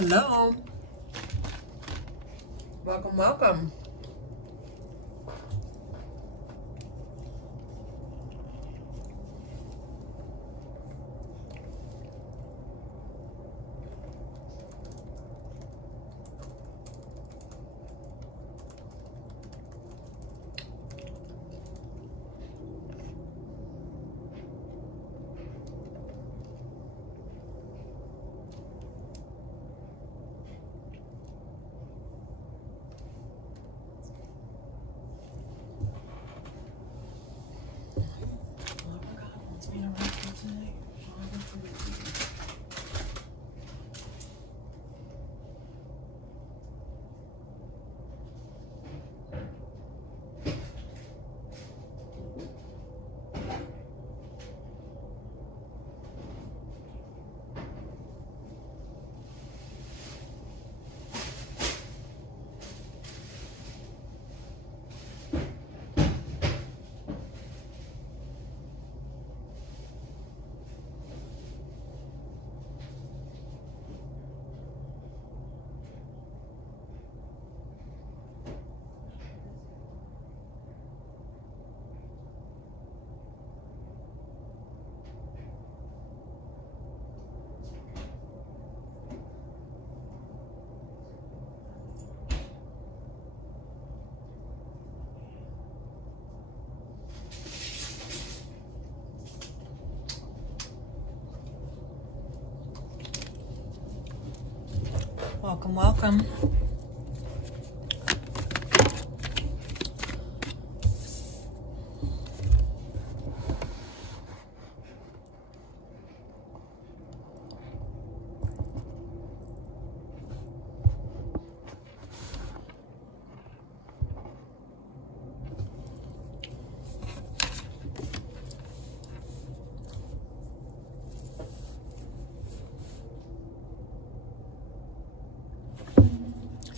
Hello. Welcome, welcome. Welcome, welcome.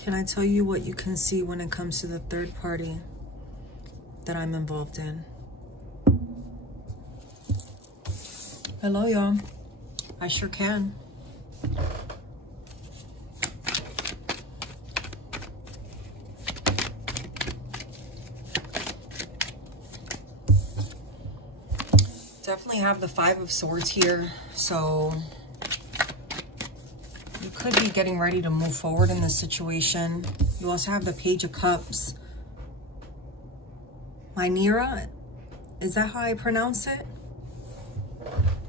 Can I tell you what you can see when it comes to the third party that I'm involved in? Hello, y'all. I sure can. Definitely have the Five of Swords here, so you could be getting ready to move forward in this situation. You also have the Page of Cups. Mynira, is that how I pronounce it?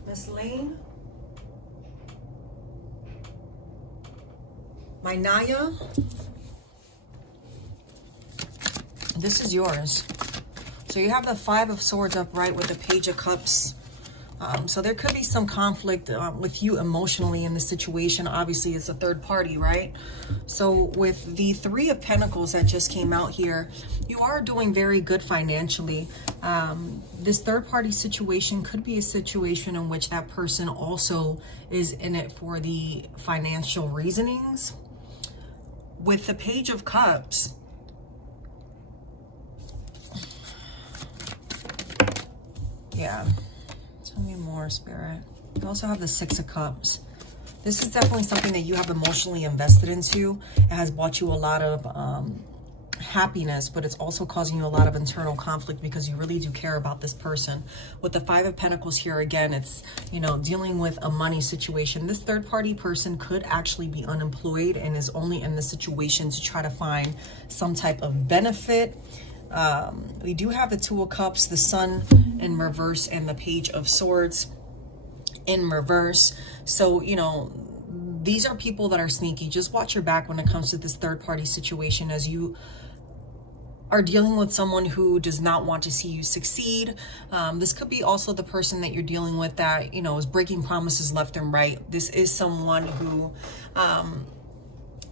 Miss Lane? Mynaya? This is yours. So you have the Five of Swords upright with the Page of Cups. So there could be some conflict with you emotionally in this situation. Obviously, it's a third party, right? So with the Three of Pentacles that just came out here, you are doing very good financially. This third party situation could be a situation in which that person also is in it for the financial reasonings. With the Page of Cups, yeah. Tell me more, Spirit. You also have the Six of Cups. This is definitely something that you have emotionally invested into. It has brought you a lot of happiness, but it's also causing you a lot of internal conflict because you really do care about this person. With the Five of Pentacles here, again, it's, you know, dealing with a money situation. This third party person could actually be unemployed and is only in the situation to try to find some type of benefit. We do have the Two of Cups, the Sun in reverse, and the Page of Swords in reverse. So, you know, these are people that are sneaky. Just watch your back when it comes to this third party situation, as you are dealing with someone who does not want to see you succeed. This could be also the person that you're dealing with that, you know, is breaking promises left and right. This is someone who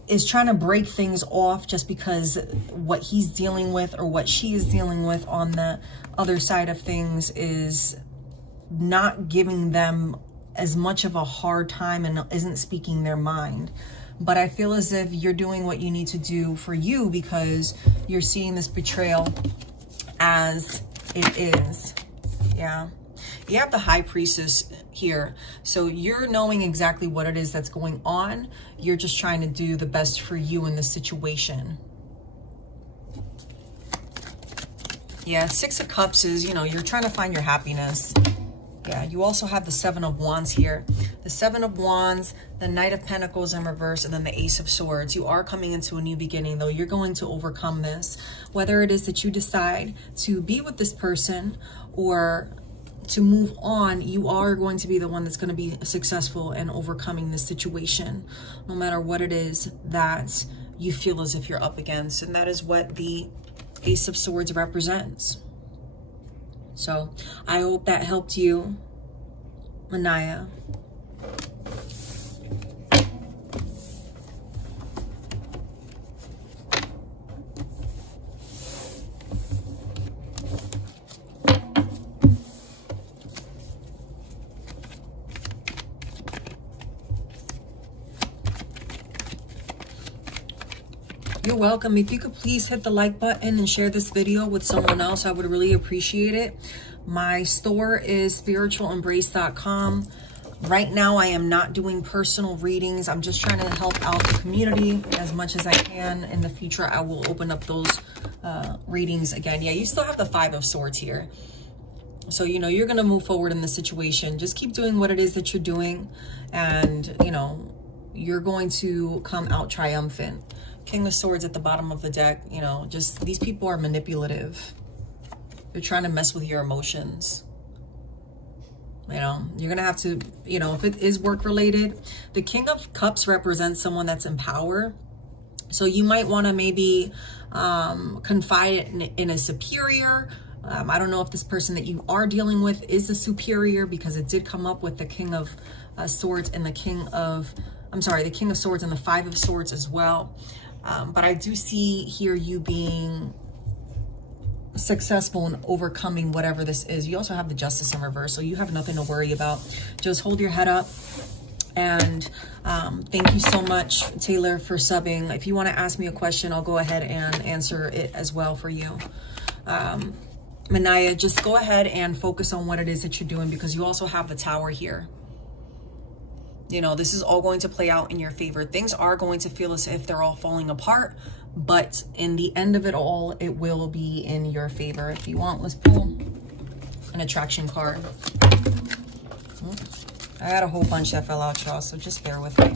is trying to break things off just because what he's dealing with or what she is dealing with on the other side of things is not giving them as much of a hard time and isn't speaking their mind. But I feel as if you're doing what you need to do for you because you're seeing this betrayal as it is. Yeah. You have the High Priestess here. So you're knowing exactly what it is that's going on. You're just trying to do the best for you in this situation. Yeah, Six of Cups is, you know, you're trying to find your happiness. Yeah, you also have the Seven of Wands here. The Seven of Wands, the Knight of Pentacles in reverse, and then the Ace of Swords. You are coming into a new beginning, though. You're going to overcome this. Whether it is that you decide to be with this person or to move on, you are going to be the one that's going to be successful in overcoming this situation, no matter what it is that you feel as if you're up against. And that is what the Ace of Swords represents. So I hope that helped you, Manaya. You're welcome. If you could please hit the like button and share this video with someone else, I would really appreciate it. My store is spiritualembrace.com. Right now, I am not doing personal readings. I'm just trying to help out the community as much as I can. In the future, I will open up those readings again. Yeah, you still have the Five of Swords here. So, you know, you're going to move forward in the situation. Just keep doing what it is that you're doing. And, you know, you're going to come out triumphant. King of Swords at the bottom of the deck, you know, just these people are manipulative. They're trying to mess with your emotions. You know, you're going to have to, you know, if it is work related, the King of Cups represents someone that's in power. So you might want to maybe confide in a superior. I don't know if this person that you are dealing with is a superior, because it did come up with the King of Swords and the King of Swords and the Five of Swords as well. But I do see here you being successful in overcoming whatever this is. You also have the Justice in reverse, so you have nothing to worry about. Just hold your head up. And thank you so much, Taylor, for subbing. If you want to ask me a question, I'll go ahead and answer it as well for you. Manaya, just go ahead and focus on what it is that you're doing, because you also have the Tower here. You know, this is all going to play out in your favor. Things are going to feel as if they're all falling apart, but in the end of it all, it will be in your favor. If you want, let's pull an attraction card. I had a whole bunch that fell out, y'all, so just bear with me.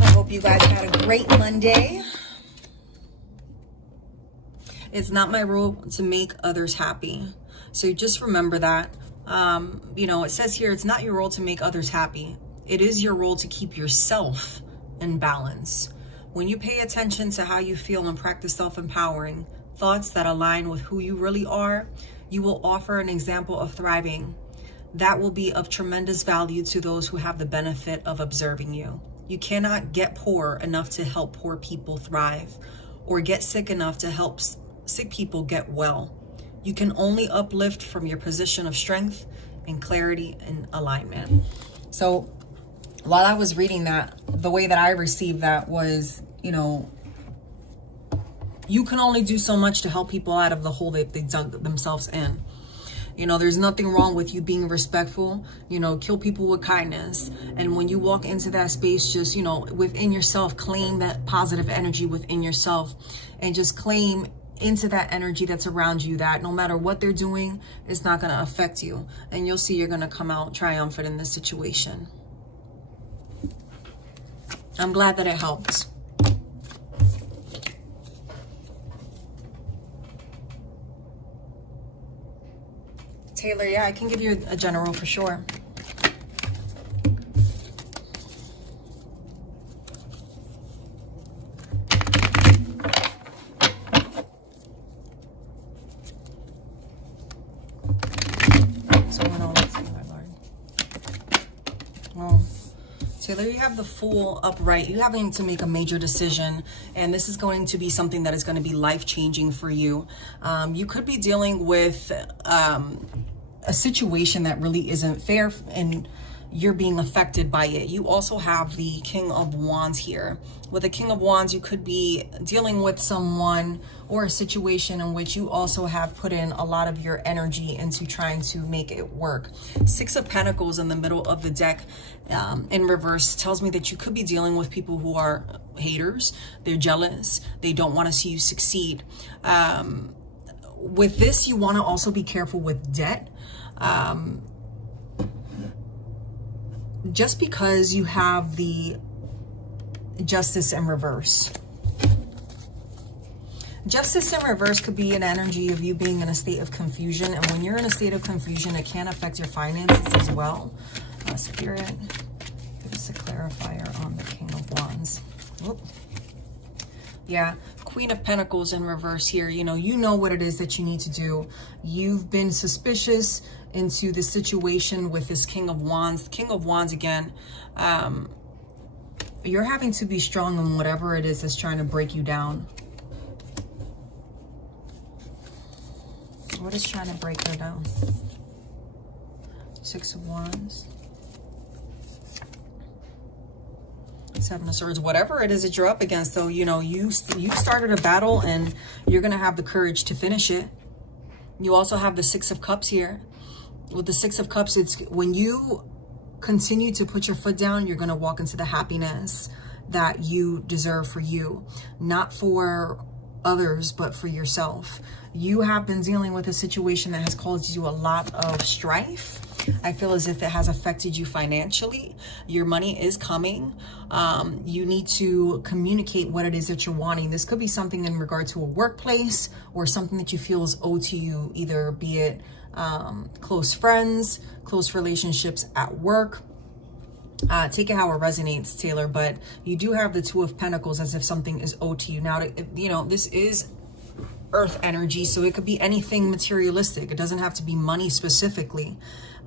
I hope you guys had a great Monday. It's not my role to make others happy. So just remember that. You know, it says here, it's not your role to make others happy. It is your role to keep yourself in balance. When you pay attention to how you feel and practice self-empowering thoughts that align with who you really are, you will offer an example of thriving. That will be of tremendous value to those who have the benefit of observing you. You cannot get poor enough to help poor people thrive, or get sick enough to help sick people get well. You can only uplift from your position of strength and clarity and alignment. So while I was reading that, the way that I received that was, you know, you can only do so much to help people out of the hole that they dug themselves in. You know, there's nothing wrong with you being respectful, you know, kill people with kindness. And when you walk into that space, just, you know, within yourself, claim that positive energy within yourself, and just claim into that energy that's around you, that no matter what they're doing, it's not going to affect you. And you'll see you're going to come out triumphant in this situation. I'm glad that it helped. Taylor, yeah, I can give you a general for sure. Taylor, you have the Fool upright. You're having to make a major decision, and this is going to be something that is going to be life-changing for you. You could be dealing with a situation that really isn't fair, and you're being affected by it. You also have the King of Wands here. With the King of Wands, you could be dealing with someone or a situation in which you also have put in a lot of your energy into trying to make it work. Six of Pentacles in the middle of the deck in reverse tells me that you could be dealing with people who are haters. They're jealous. They don't want to see you succeed. With this, you want to also be careful with debt. Just because you have the Justice in reverse. Justice in reverse could be an energy of you being in a state of confusion. And when you're in a state of confusion, it can affect your finances as well. Spirit, give us a clarifier on the King of Wands. Whoop. Yeah, Queen of Pentacles in reverse here. You know what it is that you need to do. You've been suspicious into the situation with this King of Wands. The King of Wands again, you're having to be strong in whatever it is that's trying to break you down. What is trying to break her down? Six of Wands. Seven of Swords. Whatever it is that you're up against, though, you started a battle and you're going to have the courage to finish it. You also have the Six of Cups here. With the Six of Cups, it's when you continue to put your foot down, you're going to walk into the happiness that you deserve for you, not for others, but for yourself. You have been dealing with a situation that has caused you a lot of strife. I feel as if it has affected you financially. Your money is coming. You need to communicate what it is that you're wanting. This could be something in regard to a workplace or something that you feel is owed to you, either be it close friends, close relationships at work. Take it how it resonates, Taylor, but you do have the Two of Pentacles as if something is owed to you. Now, this is earth energy, so it could be anything materialistic. It doesn't have to be money specifically.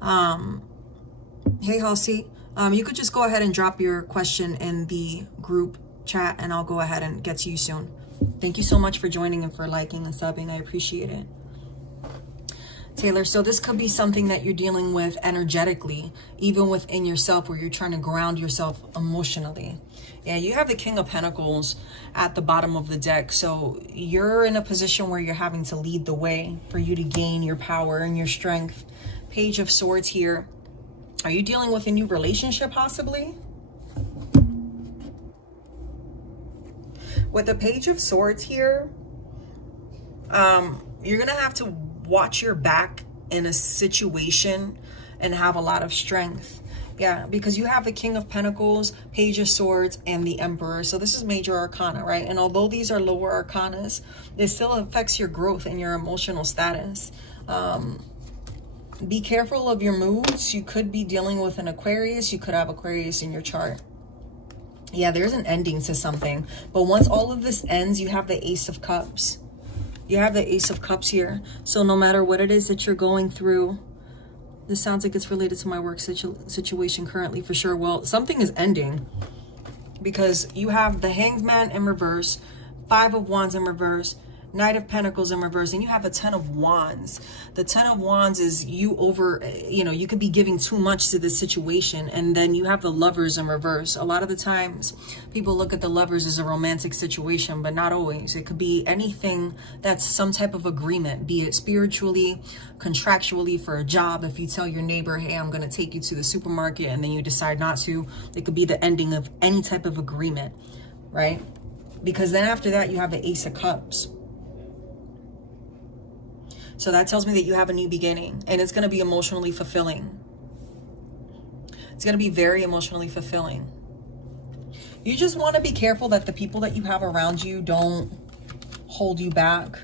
Hey, Halsey, you could just go ahead and drop your question in the group chat and I'll go ahead and get to you soon. Thank you so much for joining and for liking and subbing. I appreciate it. Taylor, so this could be something that you're dealing with energetically, even within yourself, where you're trying to ground yourself emotionally. Yeah, you have the King of Pentacles at the bottom of the deck. So you're in a position where you're having to lead the way for you to gain your power and your strength. Page of Swords here. Are you dealing with a new relationship possibly? With the Page of Swords here, you're going to have to watch your back in a situation and have a lot of strength. Yeah, because you have the King of Pentacles, Page of Swords, and the Emperor. So this is major arcana, right? And although these are lower arcanas, it still affects your growth and your emotional status. Be careful of your moods. You could be dealing with an Aquarius. You could have Aquarius in your chart. Yeah, there's an ending to something. But once all of this ends, you have the Ace of Cups. You have the Ace of Cups here. So no matter what it is that you're going through, this sounds like it's related to my work situation currently for sure. Well, something is ending because you have the Hanged Man in reverse, Five of Wands in reverse, Knight of Pentacles in reverse, and you have a Ten of Wands. The Ten of Wands is you could be giving too much to this situation. And then you have the Lovers in reverse. A lot of the times people look at the Lovers as a romantic situation, but not always. It could be anything that's some type of agreement, be it spiritually, contractually, for a job. If you tell your neighbor, hey, I'm going to take you to the supermarket, and then you decide not to, it could be the ending of any type of agreement, right? Because then after that, you have the Ace of Cups. So that tells me that you have a new beginning, and it's going to be emotionally fulfilling. It's going to be very emotionally fulfilling. You just want to be careful that the people that you have around you don't hold you back.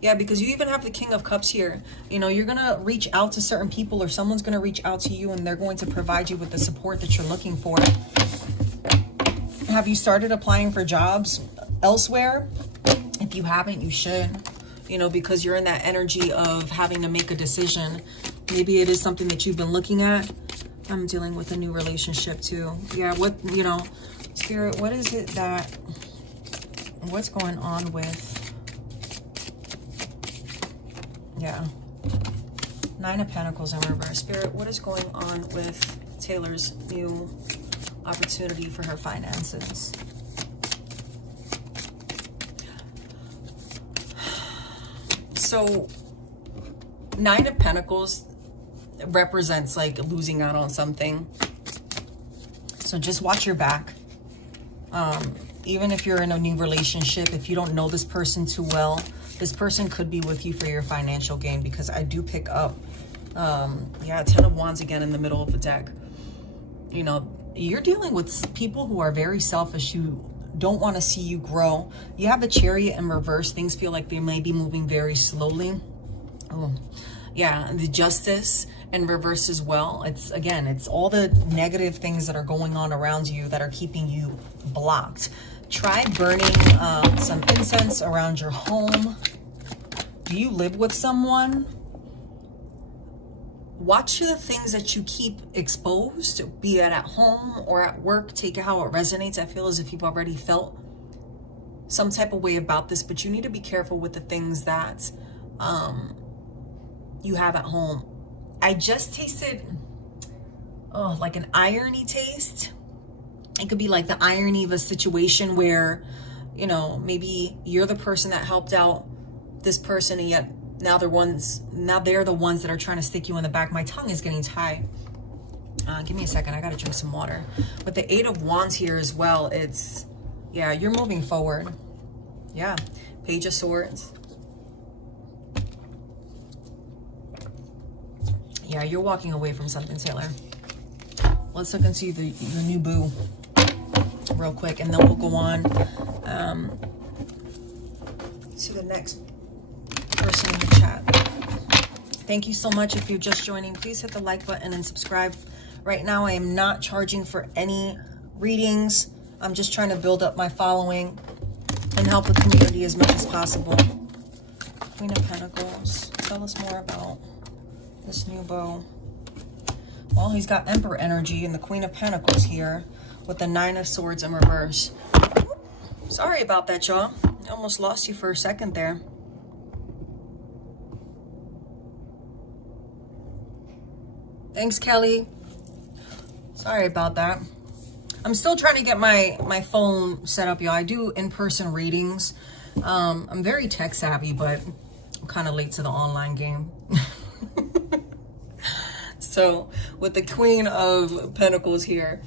Yeah, because you even have the King of Cups here. You're going to reach out to certain people, or someone's going to reach out to you, and they're going to provide you with the support that you're looking for. Have you started applying for jobs elsewhere? If you haven't, you should. Because you're in that energy of having to make a decision. Maybe it is something that you've been looking at. I'm dealing with a new relationship too. Yeah, Spirit, what is it what's going on with, yeah, Nine of Pentacles in reverse. Spirit, what is going on with Taylor's new opportunity for her finances. So 9 of Pentacles represents like losing out on something. So just watch your back. Even if you're in a new relationship, if you don't know this person too well, this person could be with you for your financial gain, because I do pick up, yeah, 10 of Wands again in the middle of the deck. You know, you're dealing with people who are very selfish. You don't want to see you grow. You have the Chariot in reverse. Things feel like they may be moving very slowly. Oh, yeah, and the Justice in reverse as well. It's, again, it's all the negative things that are going on around you that are keeping you blocked. Try burning some incense around your home. Do you live with someone? Watch the things that you keep exposed, be it at home or at work. Take it how it resonates. I feel as if you've already felt some type of way about this, but you need to be careful with the things that you have at home. I just tasted, oh, like an irony taste. It could be like the irony of a situation where, you know, maybe you're the person that helped out this person, and yet now they're the ones that are trying to stick you in the back. My tongue is getting tied. Give me a second. I got to drink some water. With the 8 of Wands here as well, it's, yeah, you're moving forward. Yeah. Page of Swords. Yeah, you're walking away from something, Taylor. Let's look into your new boo real quick, and then we'll go on to the next person in the chat. Thank you so much. If you're just joining, please hit the like button and subscribe. Right now, I am not charging for any readings. I'm just trying to build up my following and help the community as much as possible. Queen of Pentacles. Tell us more about this new beau. Well, he's got Emperor energy and the Queen of Pentacles here with the 9 of Swords in reverse. Sorry about that, y'all. I almost lost you for a second there. Thanks, Kelly. Sorry about that. I'm still trying to get my phone set up, y'all. I do in-person readings. I'm very tech savvy, but I'm kind of late to the online game. So with the Queen of Pentacles here,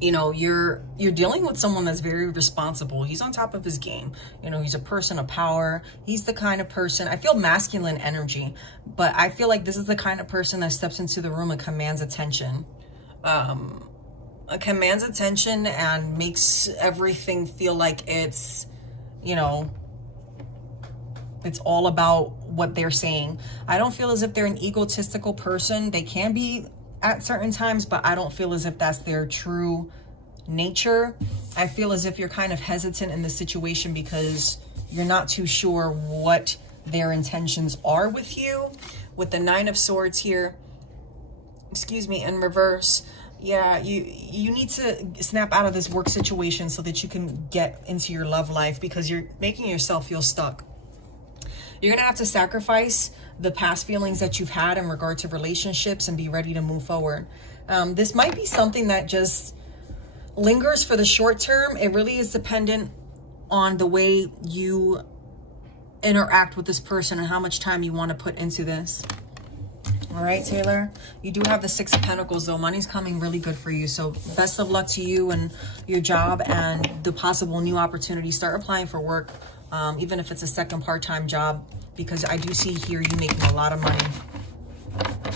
you know, you're dealing with someone that's very responsible. He's on top of his game. You know, he's a person of power. He's the kind of person, I feel masculine energy, but I feel like this is the kind of person that steps into the room and commands attention. Commands attention and makes everything feel like it's, you know, it's all about what they're saying. I don't feel as if they're an egotistical person. They can be at certain times, but I don't feel as if that's their true nature. I feel as if you're kind of hesitant in the situation because you're not too sure what their intentions are with you. With the 9 of Swords here, excuse me, in reverse, yeah, you need to snap out of this work situation so that you can get into your love life, because you're making yourself feel stuck. You're going to have to sacrifice the past feelings that you've had in regard to relationships and be ready to move forward. This might be something that just lingers for the short term. It really is dependent on the way you interact with this person and how much time you want to put into this. All right, Taylor, you do have the 6 of Pentacles, though. Money's coming really good for you. So best of luck to you and your job and the possible new opportunity. Start applying for work, even if it's a second part-time job, because I do see here you making a lot of money.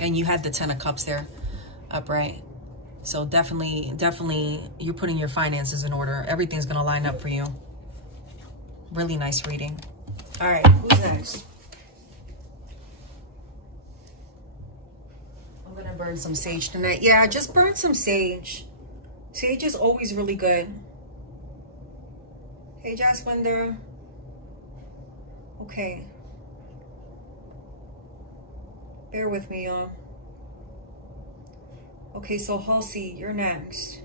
And you had the 10 of Cups there upright. So definitely you're putting your finances in order. Everything's going to line up for you. Really nice reading. All right, who's next? I'm going to burn some sage tonight. Yeah, just burn some sage. Sage is always really good. Hey, Jaswinder. Okay. Bear with me, y'all. Okay, so Halsey, you're next.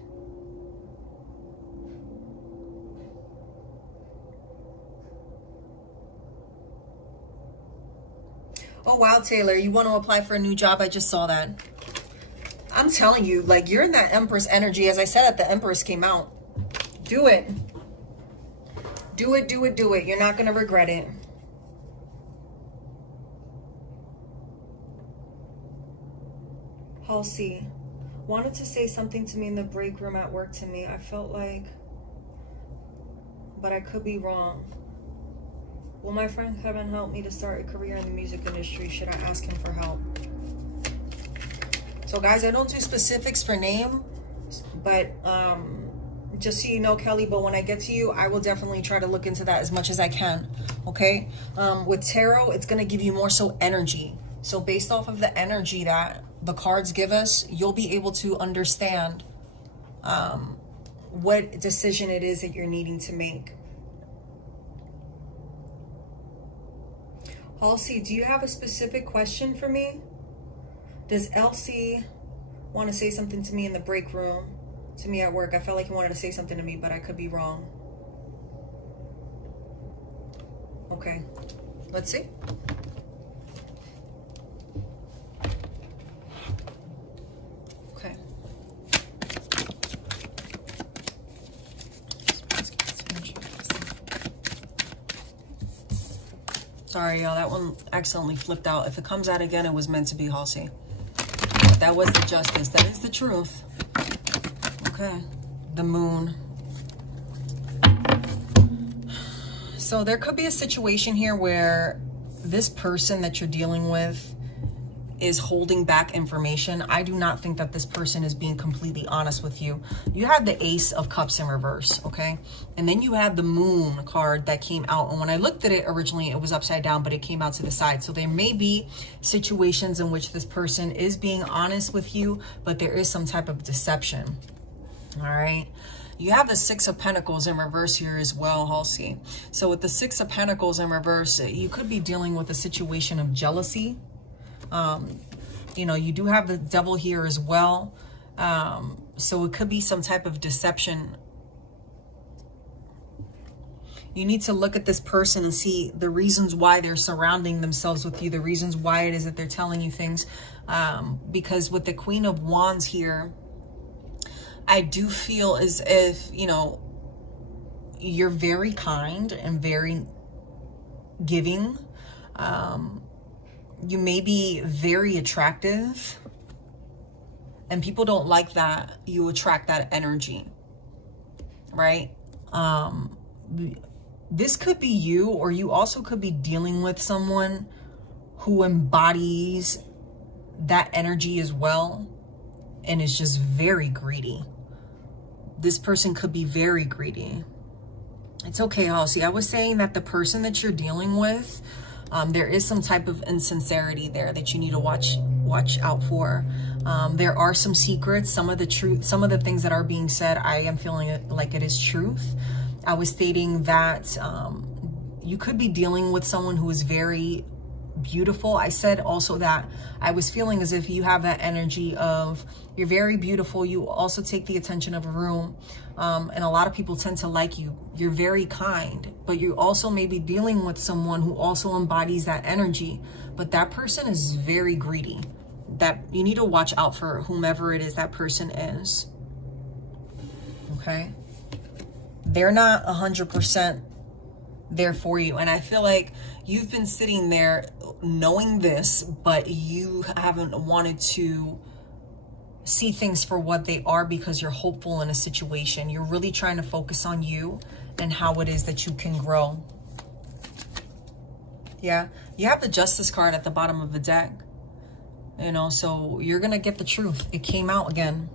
Oh, wow, Taylor, you want to apply for a new job? I just saw that. I'm telling you, like, you're in that Empress energy. As I said, the Empress came out. Do it. Do it, do it, do it. You're not going to regret it. Halsey, wanted to say something to me in the break room at work to me. I felt like, but I could be wrong. Will my friend Kevin help me to start a career in the music industry? Should I ask him for help? So guys, I don't do specifics for name, but just so you know, Kelly, but when I get to you, I will definitely try to look into that as much as I can, okay? With tarot, it's going to give you more so energy. So based off of the energy that the cards give us, you'll be able to understand what decision it is that you're needing to make. Halsey, do you have a specific question for me? Does Elsie want to say something to me in the break room? To me at work. I felt like he wanted to say something to me, but I could be wrong. Okay. Let's see. Okay. Sorry, y'all. That one accidentally flipped out. If it comes out again, it was meant to be Halsey. But that was the justice. That is the truth. Okay. The moon. So there could be a situation here where this person that you're dealing with is holding back information. I do not think that this person is being completely honest with you. You had the Ace of Cups in reverse, okay? And then you had the Moon card that came out. And when I looked at it originally, it was upside down, but it came out to the side. So there may be situations in which this person is being honest with you, but there is some type of deception, all right? You have the Six of Pentacles in reverse here as well, Halsey. So with the Six of Pentacles in reverse, you could be dealing with a situation of jealousy. You know, you do have the Devil here as well. So it could be some type of deception. You need to look at this person and see the reasons why they're surrounding themselves with you, the reasons why it is that they're telling you things. Because with the Queen of Wands here, I do feel as if, you know, you're very kind and very giving. You may be very attractive, and people don't like that you attract that energy, right? This could be you, or you also could be dealing with someone who embodies that energy as well and is just very greedy. This person could be very greedy. It's okay, Halsey. I was saying that the person that you're dealing with, there is some type of insincerity there that you need to watch out for. There are some secrets, some of the things that are being said, I am feeling like it is truth. I was stating that you could be dealing with someone who is very beautiful. I said also that I was feeling as if you have that energy of you're very beautiful. You also take the attention of a room. And a lot of people tend to like you. You're very kind, but you also may be dealing with someone who also embodies that energy. But that person is very greedy. That you need to watch out for whomever it is that person is. Okay? They're not 100% there for you. And I feel like you've been sitting there knowing this, but you haven't wanted to see things for what they are because you're hopeful in a situation. You're really trying to focus on you and how it is that you can grow. Yeah, you have the Justice card at the bottom of the deck. You know, so you're gonna get the truth. It came out again.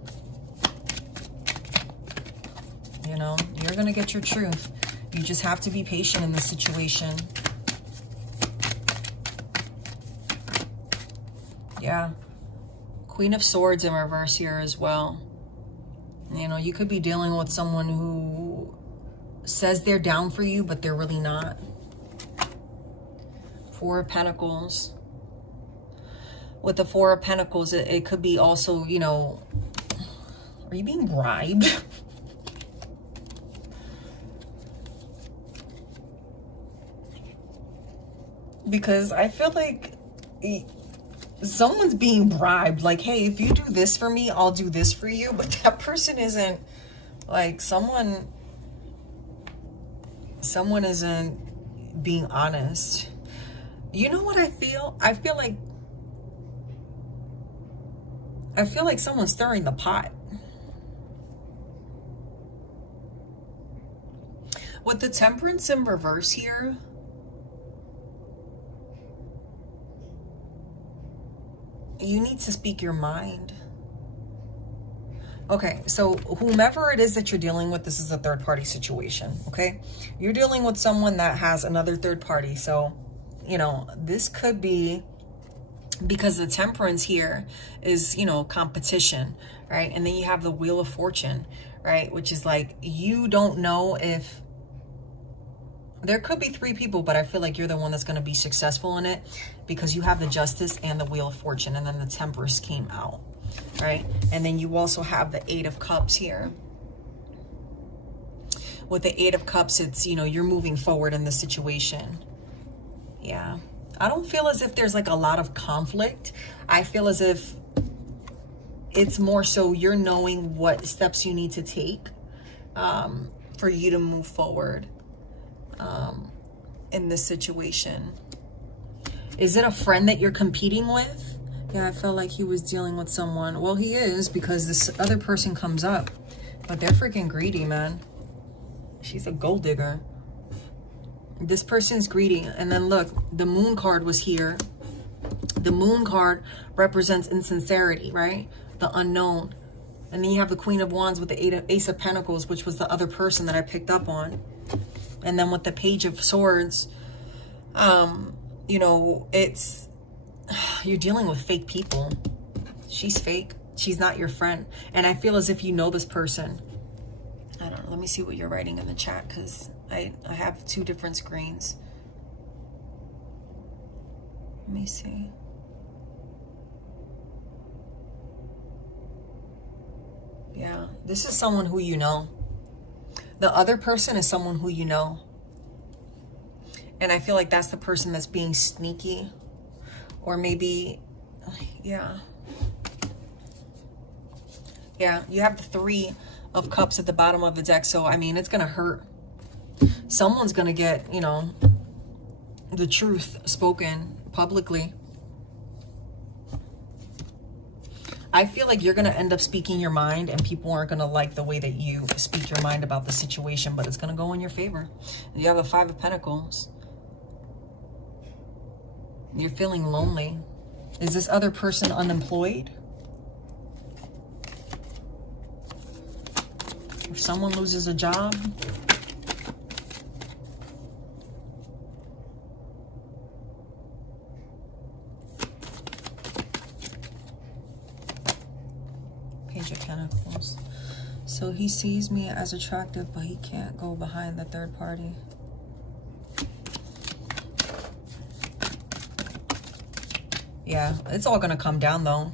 You know, you're gonna get your truth. You just have to be patient in this situation. Yeah. Queen of Swords in reverse here as well. You know, you could be dealing with someone who says they're down for you, but they're really not. Four of Pentacles. With the Four of Pentacles, it could be also, you know, are you being bribed? Because I feel like someone's being bribed. Like, hey, if you do this for me, I'll do this for you. But that person isn't, like, someone isn't being honest. You know what I feel? I feel like someone's stirring the pot. With the Temperance in reverse here, you need to speak your mind. Okay, so whomever it is that you're dealing with, this is a third party situation, okay? You're dealing with someone that has another third party. So, you know, this could be because the Temperance here is, you know, competition, right? And then you have the Wheel of Fortune, right? Which is like, you don't know if, there could be 3 people, but I feel like you're the one that's going to be successful in it because you have the Justice and the Wheel of Fortune, and then the Temperance came out, right? And then you also have the 8 of Cups here. With the 8 of Cups, it's, you know, you're moving forward in the situation. Yeah. I don't feel as if there's like a lot of conflict. I feel as if it's more so you're knowing what steps you need to take for you to move forward in this situation. Is it a friend that you're competing with? Yeah, I felt like he was dealing with someone. Well, he is, because this other person comes up. But they're freaking greedy, man. She's a gold digger. This person's greedy. And then look, the Moon card was here. The Moon card represents insincerity, right? The unknown. And then you have the Queen of Wands with the Ace of Pentacles, which was the other person that I picked up on. And then with the Page of Swords, you know, it's, you're dealing with fake people. She's fake. She's not your friend. And I feel as if you know this person. I don't know. Let me see what you're writing in the chat, because I have 2 different screens. Let me see. Yeah, this is someone who you know. The other person is someone who you know. And I feel like that's the person that's being sneaky. Or maybe, yeah. Yeah, you have the 3 of Cups at the bottom of the deck. So, I mean, it's going to hurt. Someone's going to get, you know, the truth spoken publicly. I feel like you're going to end up speaking your mind, and people aren't going to like the way that you speak your mind about the situation, but it's going to go in your favor. You have the 5 of Pentacles. You're feeling lonely. Is this other person unemployed? If someone loses a job. Page of Pentacles. So he sees me as attractive, but he can't go behind the third party. Yeah, it's all going to come down, though.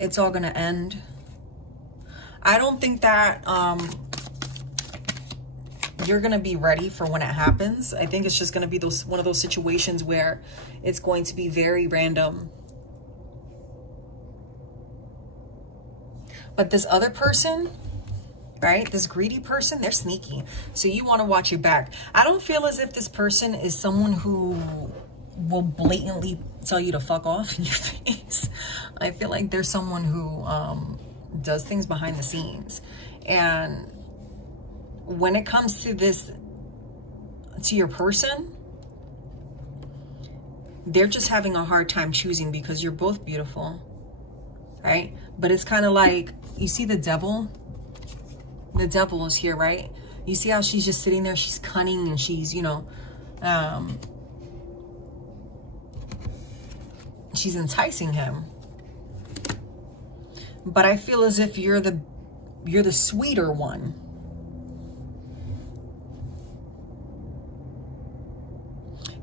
It's all going to end. I don't think that you're going to be ready for when it happens. I think it's just going to be one of those situations where it's going to be very random. But this other person, right, this greedy person, they're sneaky. So you want to watch your back. I don't feel as if this person is someone who will blatantly tell you to fuck off in your face. I feel like there's someone who does things behind the scenes. And when it comes to this, to your person, they're just having a hard time choosing because you're both beautiful, right? But it's kind of like, you see the devil? The devil is here, right? You see how she's just sitting there, she's cunning, and she's, you know, she's enticing him. But I feel as if you're the sweeter one.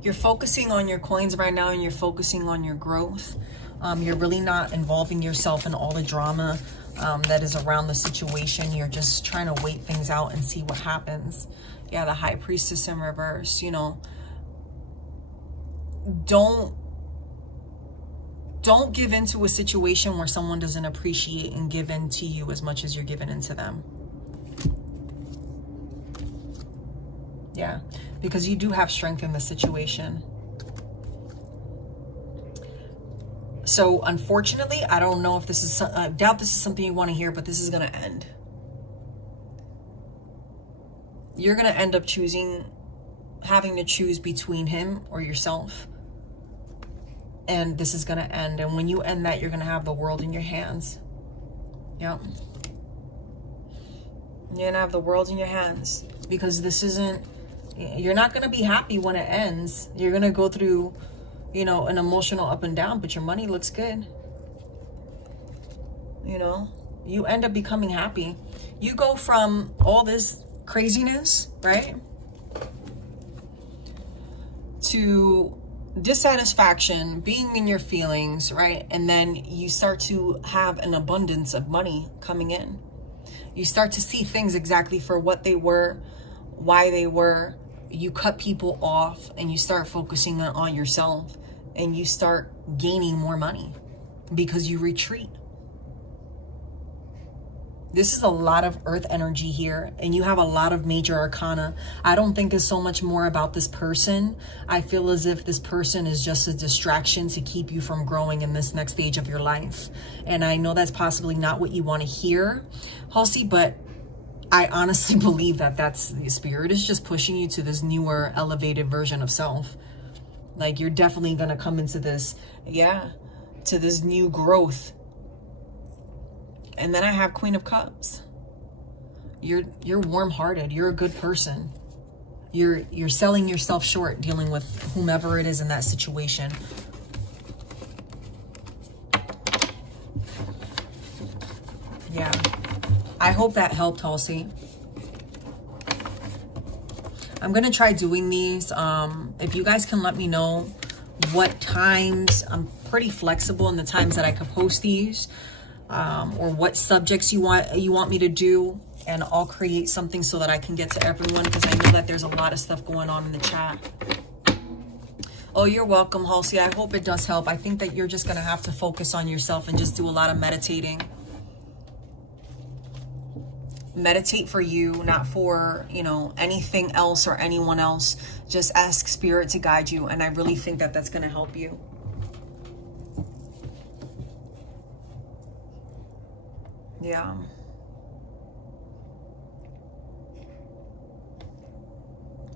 You're focusing on your coins right now, and you're focusing on your growth. You're really not involving yourself in all the drama that is around the situation. You're just trying to wait things out and see what happens. Yeah, the High Priestess in reverse, you know. Don't Don't give into a situation where someone doesn't appreciate and give in to you as much as you're giving into them. Yeah, because you do have strength in the situation. So unfortunately, I don't know if this is, I doubt this is something you want to hear, but this is going to end. You're going to end up having to choose between him or yourself. And this is going to end. And when you end that, you're going to have the world in your hands. Yep. You're going to have the world in your hands. Because this isn't, you're not going to be happy when it ends. You're going to go through, you know, an emotional up and down, but your money looks good. You know, you end up becoming happy. You go from all this craziness, right, to dissatisfaction, being in your feelings, right? And then you start to have an abundance of money coming in. You start to see things exactly for what they were, why they were. You cut people off and you start focusing on yourself, and you start gaining more money because you retreat. This is a lot of earth energy here, and you have a lot of major arcana. I don't think it's so much more about this person. I feel as if this person is just a distraction to keep you from growing in this next stage of your life. And I know that's possibly not what you want to hear, Halsey, but I honestly believe that that's the spirit is just pushing you to this newer, elevated version of self. Like, you're definitely going to come into this, yeah, to this new growth. And then I have Queen of Cups. You're warm-hearted. You're a good person. You're selling yourself short dealing with whomever it is in that situation. Yeah. I hope that helped, Halsey. I'm going to try doing these. If you guys can let me know what times, I'm pretty flexible in the times that I could post these. Or what subjects you want me to do, and I'll create something so that I can get to everyone, because I know that there's a lot of stuff going on in the chat. Oh, you're welcome, Halsey. I hope it does help. I think that you're just going to have to focus on yourself and just do a lot of meditating. Meditate for you, not for, you know, anything else or anyone else. Just ask Spirit to guide you, and I really think that that's going to help you. Yeah.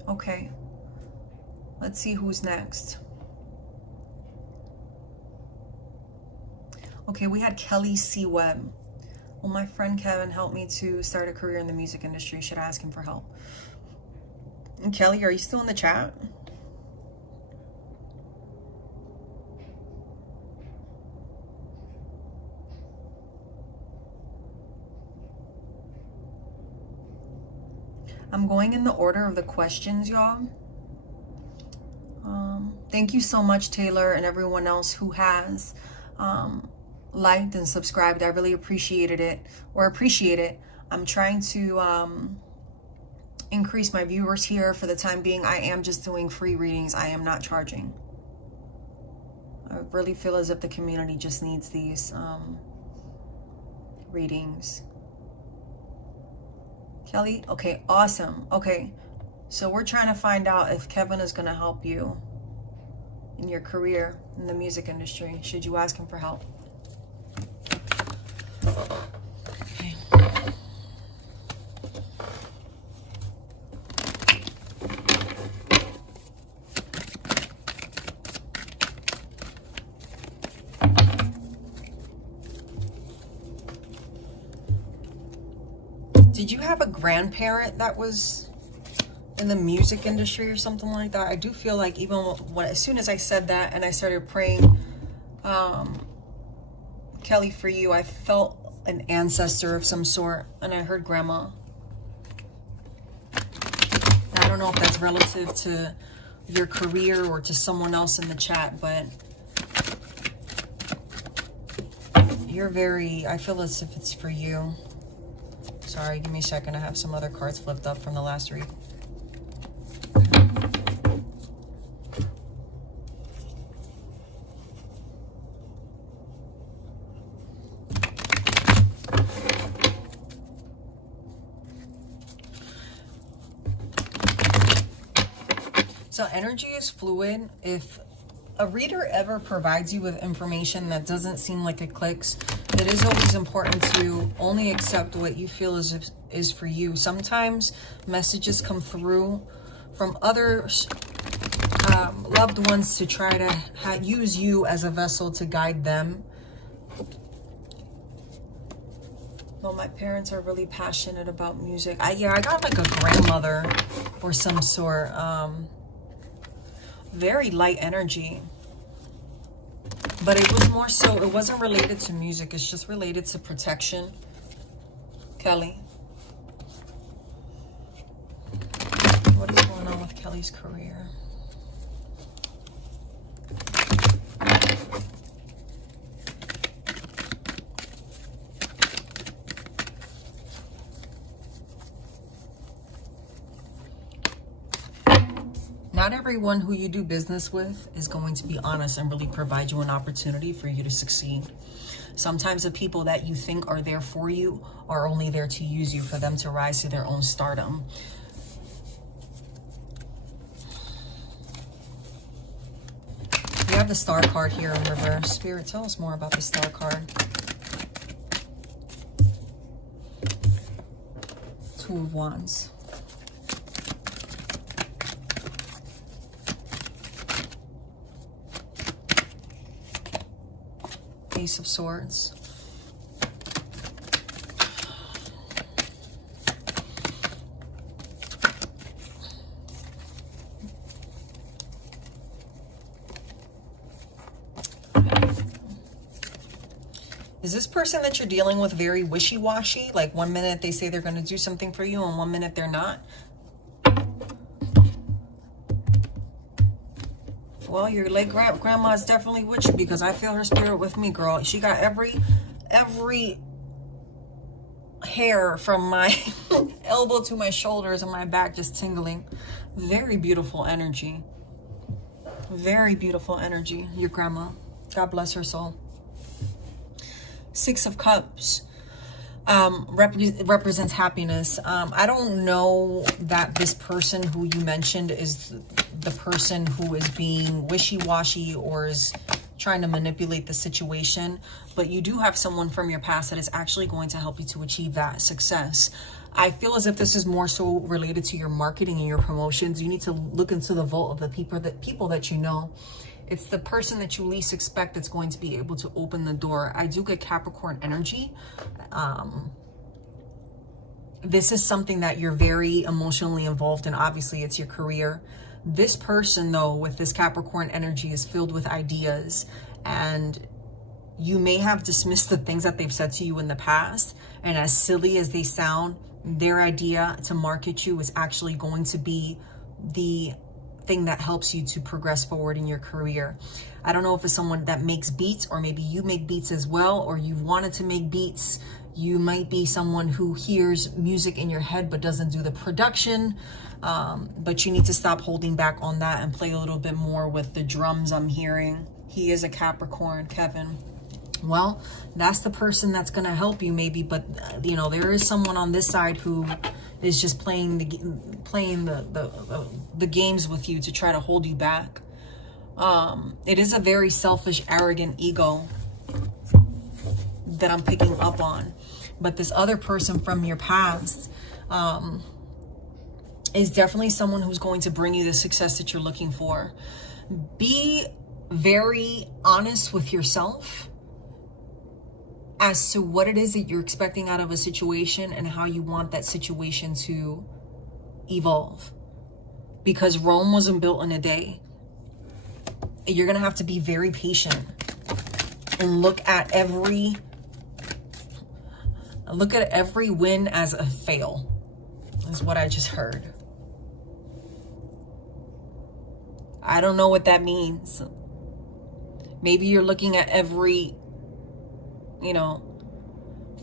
Okay. Let's see who's next. Okay, we had Kelly C. Webb. Will my friend Kevin help me to start a career in the music industry? Should I ask him for help? And Kelly, are you still in the chat? I'm going in the order of the questions, y'all. Thank you so much, Taylor, and everyone else who has liked and subscribed. I really appreciate it. I'm trying to increase my viewers here for the time being. I am just doing free readings. I am not charging. I really feel as if the community just needs these readings. Kelly, okay, awesome. Okay, so we're trying to find out if Kevin is going to help you in your career in the music industry. Should you ask him for help? Okay. Did you have a grandparent that was in the music industry or something like that? I do feel like even when, as soon as I said that and I started praying, Kelly, for you, I felt an ancestor of some sort, and I heard grandma. I don't know if that's relative to your career or to someone else in the chat, but you're very, I feel as if it's for you. Sorry, give me a second. I have some other cards flipped up from the last read. So energy is fluid. If a reader ever provides you with information that doesn't seem like it clicks, it is always important to only accept what you feel is for you. Sometimes messages come through from others, loved ones, to try to use you as a vessel to guide them. Well, my parents are really passionate about music. Yeah, I got like a grandmother or some sort. Very light energy. But it was more so, it wasn't related to music. It's just related to protection. Kelly. What is going on with Kelly's career? Not everyone who you do business with is going to be honest and really provide you an opportunity for you to succeed. Sometimes the people that you think are there for you are only there to use you, for them to rise to their own stardom. We have the Star card here in reverse. Spirit, tell us more about the Star card. Two of Wands. Ace of Swords. Is this person that you're dealing with very wishy-washy? Like 1 minute they say they're going to do something for you and 1 minute they're not? Well, your late grandma is definitely with you, because I feel her spirit with me, girl. She got every hair from my elbow to my shoulders and my back just tingling. Very beautiful energy. Very beautiful energy, your grandma. God bless her soul. Six of Cups. Represents happiness. I don't know that this person who you mentioned is the person who is being wishy-washy or is trying to manipulate the situation, but you do have someone from your past that is actually going to help you to achieve that success. I feel as if this is more so related to your marketing and your promotions. You need to look into the vault of the people that you know. It's the person that you least expect that's going to be able to open the door. I do get Capricorn energy. This is something that you're very emotionally involved in. Obviously, it's your career. This person, though, with this Capricorn energy is filled with ideas, and you may have dismissed the things that they've said to you in the past. And as silly as they sound, their idea to market you is actually going to be the thing that helps you to progress forward in your career. I don't know if it's someone that makes beats, or maybe you make beats as well, or you've wanted to make beats. You might be someone who hears music in your head but doesn't do the production. But you need to stop holding back on that and play a little bit more with the drums I'm hearing. He is a Capricorn, Kevin. Well, that's the person that's going to help you maybe, but you know, there is someone on this side who is just playing the games with you to try to hold you back. It is a very selfish, arrogant ego that I'm picking up on. But this other person from your past is definitely someone who's going to bring you the success that you're looking for. Be very honest with yourself as to what it is that you're expecting out of a situation and how you want that situation to evolve. Because Rome wasn't built in a day. You're going to have to be very patient and look at every win as a fail, is what I just heard. I don't know what that means. Maybe you're looking at every,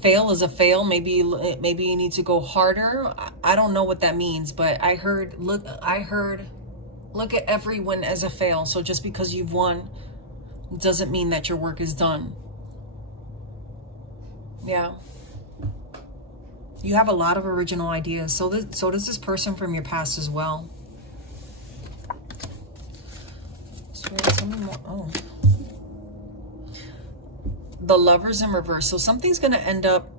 fail as a fail. Maybe you need to go harder. I don't know what that means, but I heard look at every win as a fail. So just because you've won doesn't mean that your work is done. Yeah. You have a lot of original ideas. So does this person from your past as well. Spirit, tell me more. Oh. The Lovers in reverse. So something's going to end up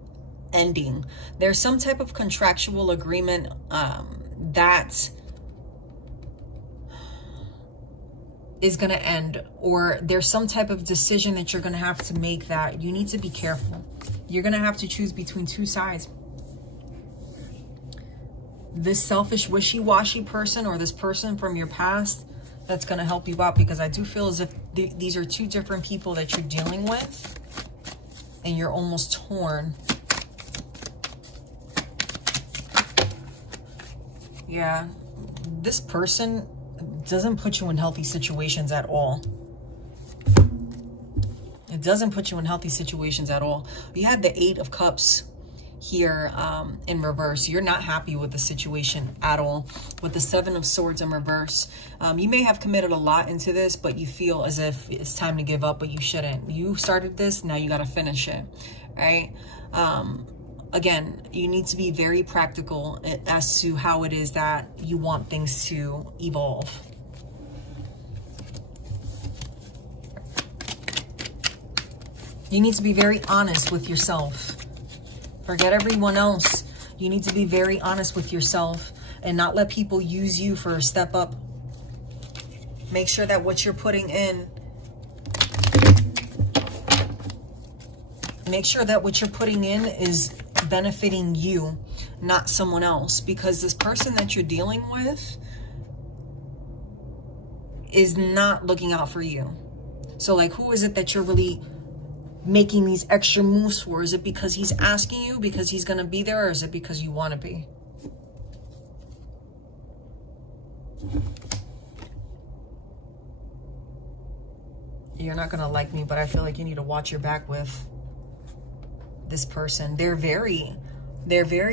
ending. There's some type of contractual agreement that is going to end, or there's some type of decision that you're going to have to make that you need to be careful. You're going to have to choose between two sides. This selfish, wishy-washy person, or this person from your past that's going to help you out, because I do feel as if these are two different people that you're dealing with, and you're almost torn. Yeah, this person doesn't put you in healthy situations at all. It doesn't put you in healthy situations at all. You had the 8 of Cups here in reverse. You're not happy with the situation at all. With the 7 of Swords in reverse, you may have committed a lot into this, but you feel as if it's time to give up, but you shouldn't. You started this, now you got to finish it, right? Again, you need to be very practical as to how it is that you want things to evolve. You need to be very honest with yourself. Forget everyone else. You need to be very honest with yourself and not let people use you for a step up. Make sure that what you're putting in, is benefiting you, not someone else, because this person that you're dealing with is not looking out for you. So like, who is it that you're really making these extra moves for? Is it because he's asking you, because he's going to be there, or is it because you want to be? You're not going to like me, but I feel like you need to watch your back with this person. They're very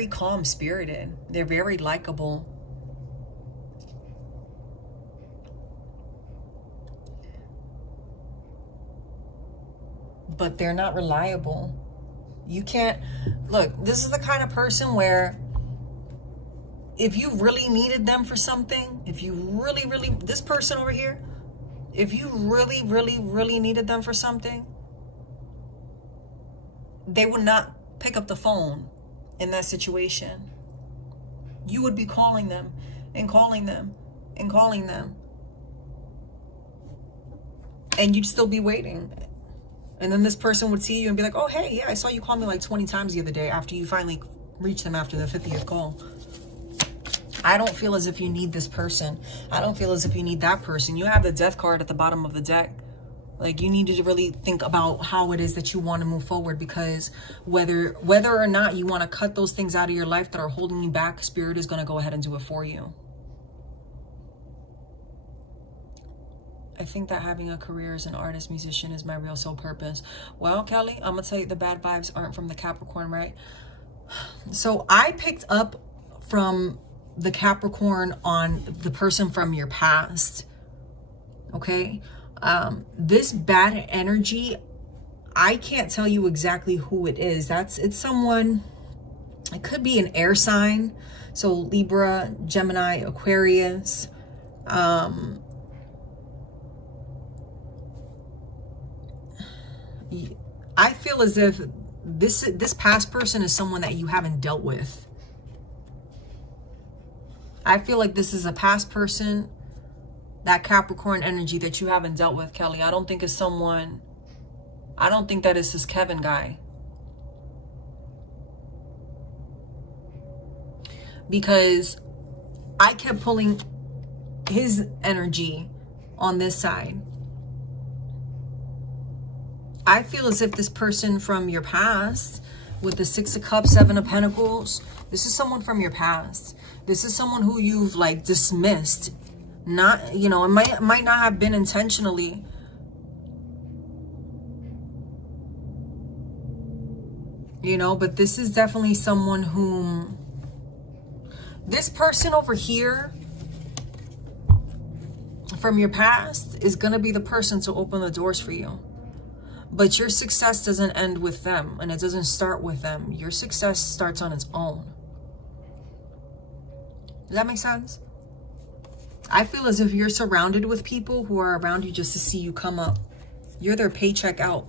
calm spirited. They're very likable. But they're not reliable. You can't, look, this is the kind of person where if you really needed them for something, if you really, this person over here, if you really needed them for something, they would not pick up the phone in that situation. You would be calling them and calling them and calling them. And you'd still be waiting. And then this person would see you and be like, oh, hey, yeah, I saw you call me like 20 times the other day, after you finally reach them after the 50th call. I don't feel as if you need this person. I don't feel as if you need that person. You have the Death card at the bottom of the deck. Like, you need to really think about how it is that you want to move forward, because whether or not you want to cut those things out of your life that are holding you back, Spirit is going to go ahead and do it for you. I think that having a career as an artist, musician is my real sole purpose. Well, Kelly, I'm going to tell you, the bad vibes aren't from the Capricorn, right? So I picked up from the Capricorn on the person from your past. Okay? This bad energy, I can't tell you exactly who it is. It's someone, it could be an air sign. So Libra, Gemini, Aquarius. I feel as if this past person is someone that you haven't dealt with. I feel like this is a past person, that Capricorn energy that you haven't dealt with, Kelly. I don't think it's someone, I don't think that it's this Kevin guy. Because I kept pulling his energy on this side. I feel as if this person from your past, with the 6 of Cups, 7 of Pentacles, this is someone from your past. This is someone who you've like dismissed. Not, you know, it might not have been intentionally. You know, but this is definitely someone whom, this person over here from your past is going to be the person to open the doors for you. But your success doesn't end with them, and it doesn't start with them. Your success starts on its own. Does that make sense? I feel as if you're surrounded with people who are around you just to see you come up. You're their paycheck out.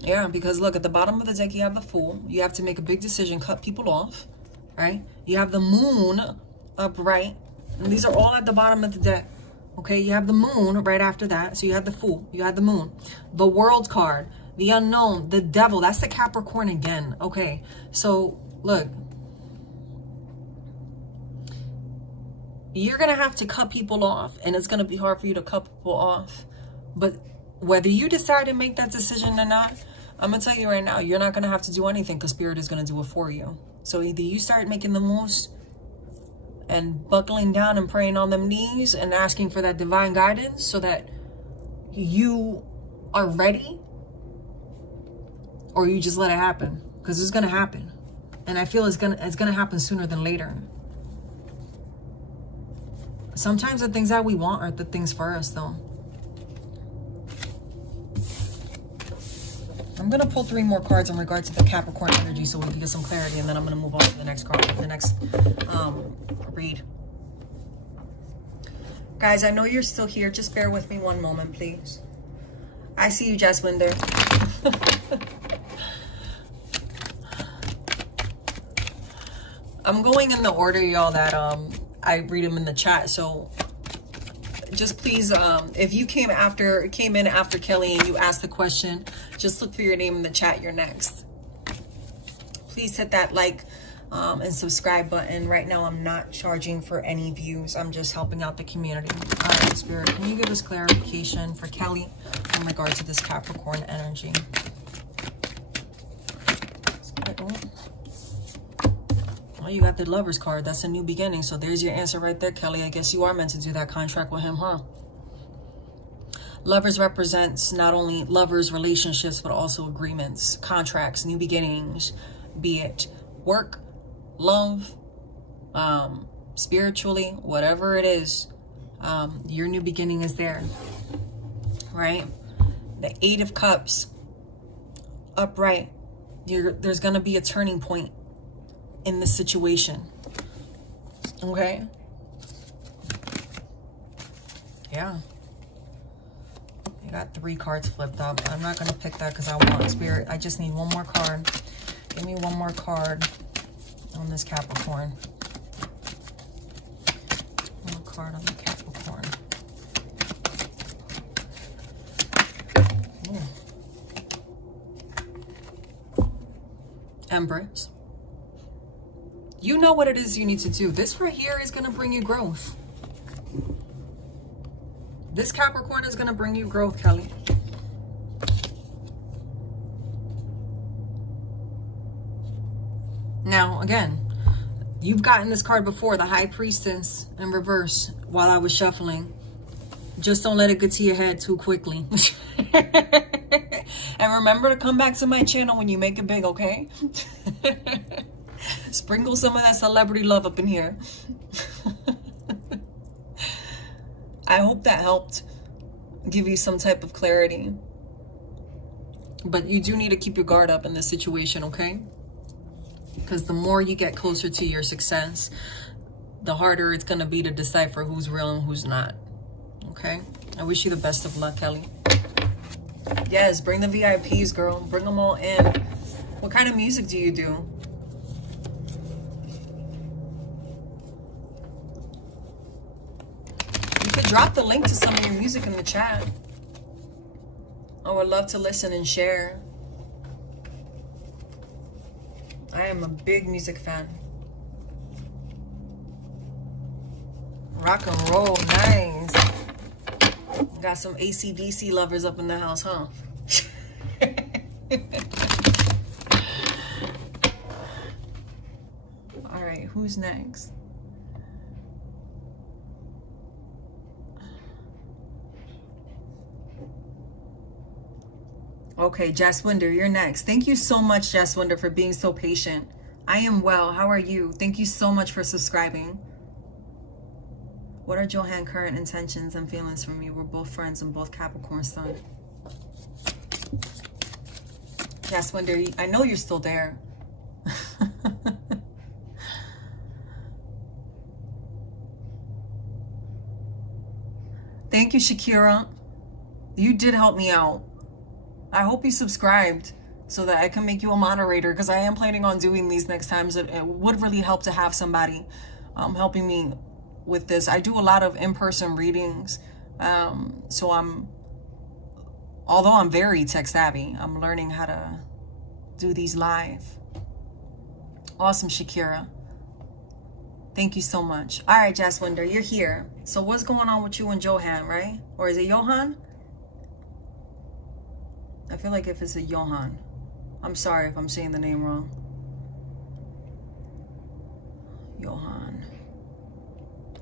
Yeah, because look, at the bottom of the deck, you have the Fool. You have to make a big decision, cut people off, right? You have the Moon upright. And these are all at the bottom of the deck. Okay, you have the Moon right after that. So you have the Fool, you have the Moon. The World card, the Unknown, the Devil. That's the Capricorn again. Okay, so look. You're going to have to cut people off, and it's going to be hard for you to cut people off. But whether you decide to make that decision or not, I'm going to tell you right now, you're not going to have to do anything because Spirit is going to do it for you. So either you start making the moves and buckling down and praying on them knees and asking for that divine guidance so that you are ready, or you just let it happen, because it's going to happen. And I feel it's going to happen sooner than later. Sometimes the things that we want are the things for us, though. I'm going to pull 3 more cards in regards to the Capricorn energy so we can get some clarity, and then I'm going to move on to the next card, the next read. Guys, I know you're still here. Just bear with me one moment, please. I see you, Jaswinder. I'm going in the order, y'all, that I read them in the chat. So just please, if you came in after Kelly and you asked the question, just look for your name in the chat. You're next. Please hit that like and subscribe button. Right now, I'm not charging for any views. I'm just helping out the community. All right, Spirit, can you give us clarification for Kelly in regards to this Capricorn energy? Oh, you got the Lover's card. That's a new beginning. So there's your answer right there, Kelly. I guess you are meant to do that contract with him, huh? Lovers represents not only lovers, relationships, but also agreements, contracts, new beginnings, be it work, love, spiritually, whatever it is, your new beginning is there, right? The 8 of Cups, upright. There's going to be a turning point in this situation. Okay? Yeah. You got 3 cards flipped up. I'm not going to pick that because I want Spirit. I just need one more card. Give me one more card on this Capricorn. One card on the Capricorn. Ooh. Empress. You know what it is you need to do. This right here is going to bring you growth. This Capricorn is going to bring you growth, Kelly. Now, again, you've gotten this card before, the High Priestess in reverse, while I was shuffling. Just don't let it get to your head too quickly. And remember to come back to my channel when you make it big, okay? Sprinkle some of that celebrity love up in here. I hope that helped give you some type of clarity. But you do need to keep your guard up in this situation, okay? Because the more you get closer to your success, the harder it's going to be to decipher who's real and who's not. Okay? I wish you the best of luck, Kelly. Yes, bring the VIPs, girl. Bring them all in. What kind of music do you do? You could drop the link to some of your music in the chat. I would love to listen and share. I am a big music fan. Rock and roll, nice. Got some AC/DC lovers up in the house, huh? All right, who's next? Okay, Jaswinder, you're next. Thank you so much, Jaswinder, for being so patient. I am well. How are you? Thank you so much for subscribing. What are Johan's current intentions and feelings from you? We're both friends and both Capricorn sun. Jaswinder, I know you're still there. Thank you, Shakira. You did help me out. I hope you subscribed so that I can make you a moderator, because I am planning on doing these next times. It would really help to have somebody helping me with this. I do a lot of in-person readings. So although I'm very tech savvy, I'm learning how to do these live. Awesome, Shakira. Thank you so much. All right, Jaswinder, you're here. So what's going on with you and Johan, right? Or is it Johan? I feel like if it's a Johan. I'm sorry if I'm saying the name wrong. Johan.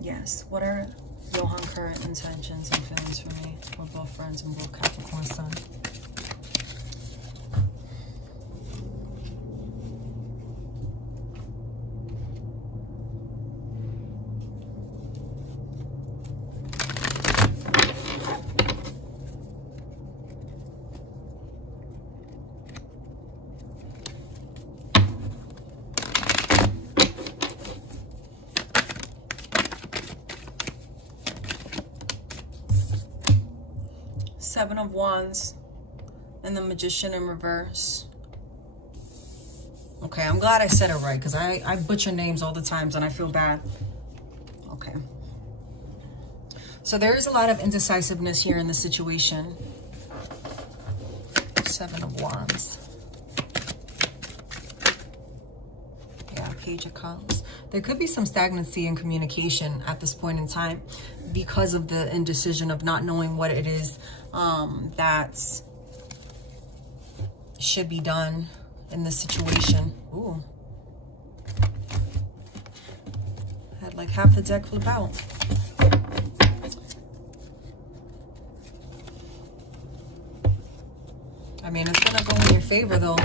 Yes. What are Johan's current intentions and feelings for me? We're both friends and both Capricorn sun. Seven of Wands and the Magician in reverse. Okay, I'm glad I said it right, because I butcher names all the times and I feel bad. Okay. So there is a lot of indecisiveness here in the situation. Seven of Wands. Yeah, Page of Cups. There could be some stagnancy in communication at this point in time because of the indecision of not knowing what it is that should be done in this situation. Ooh. Had like half the deck flip out. I mean, it's gonna go in your favor though.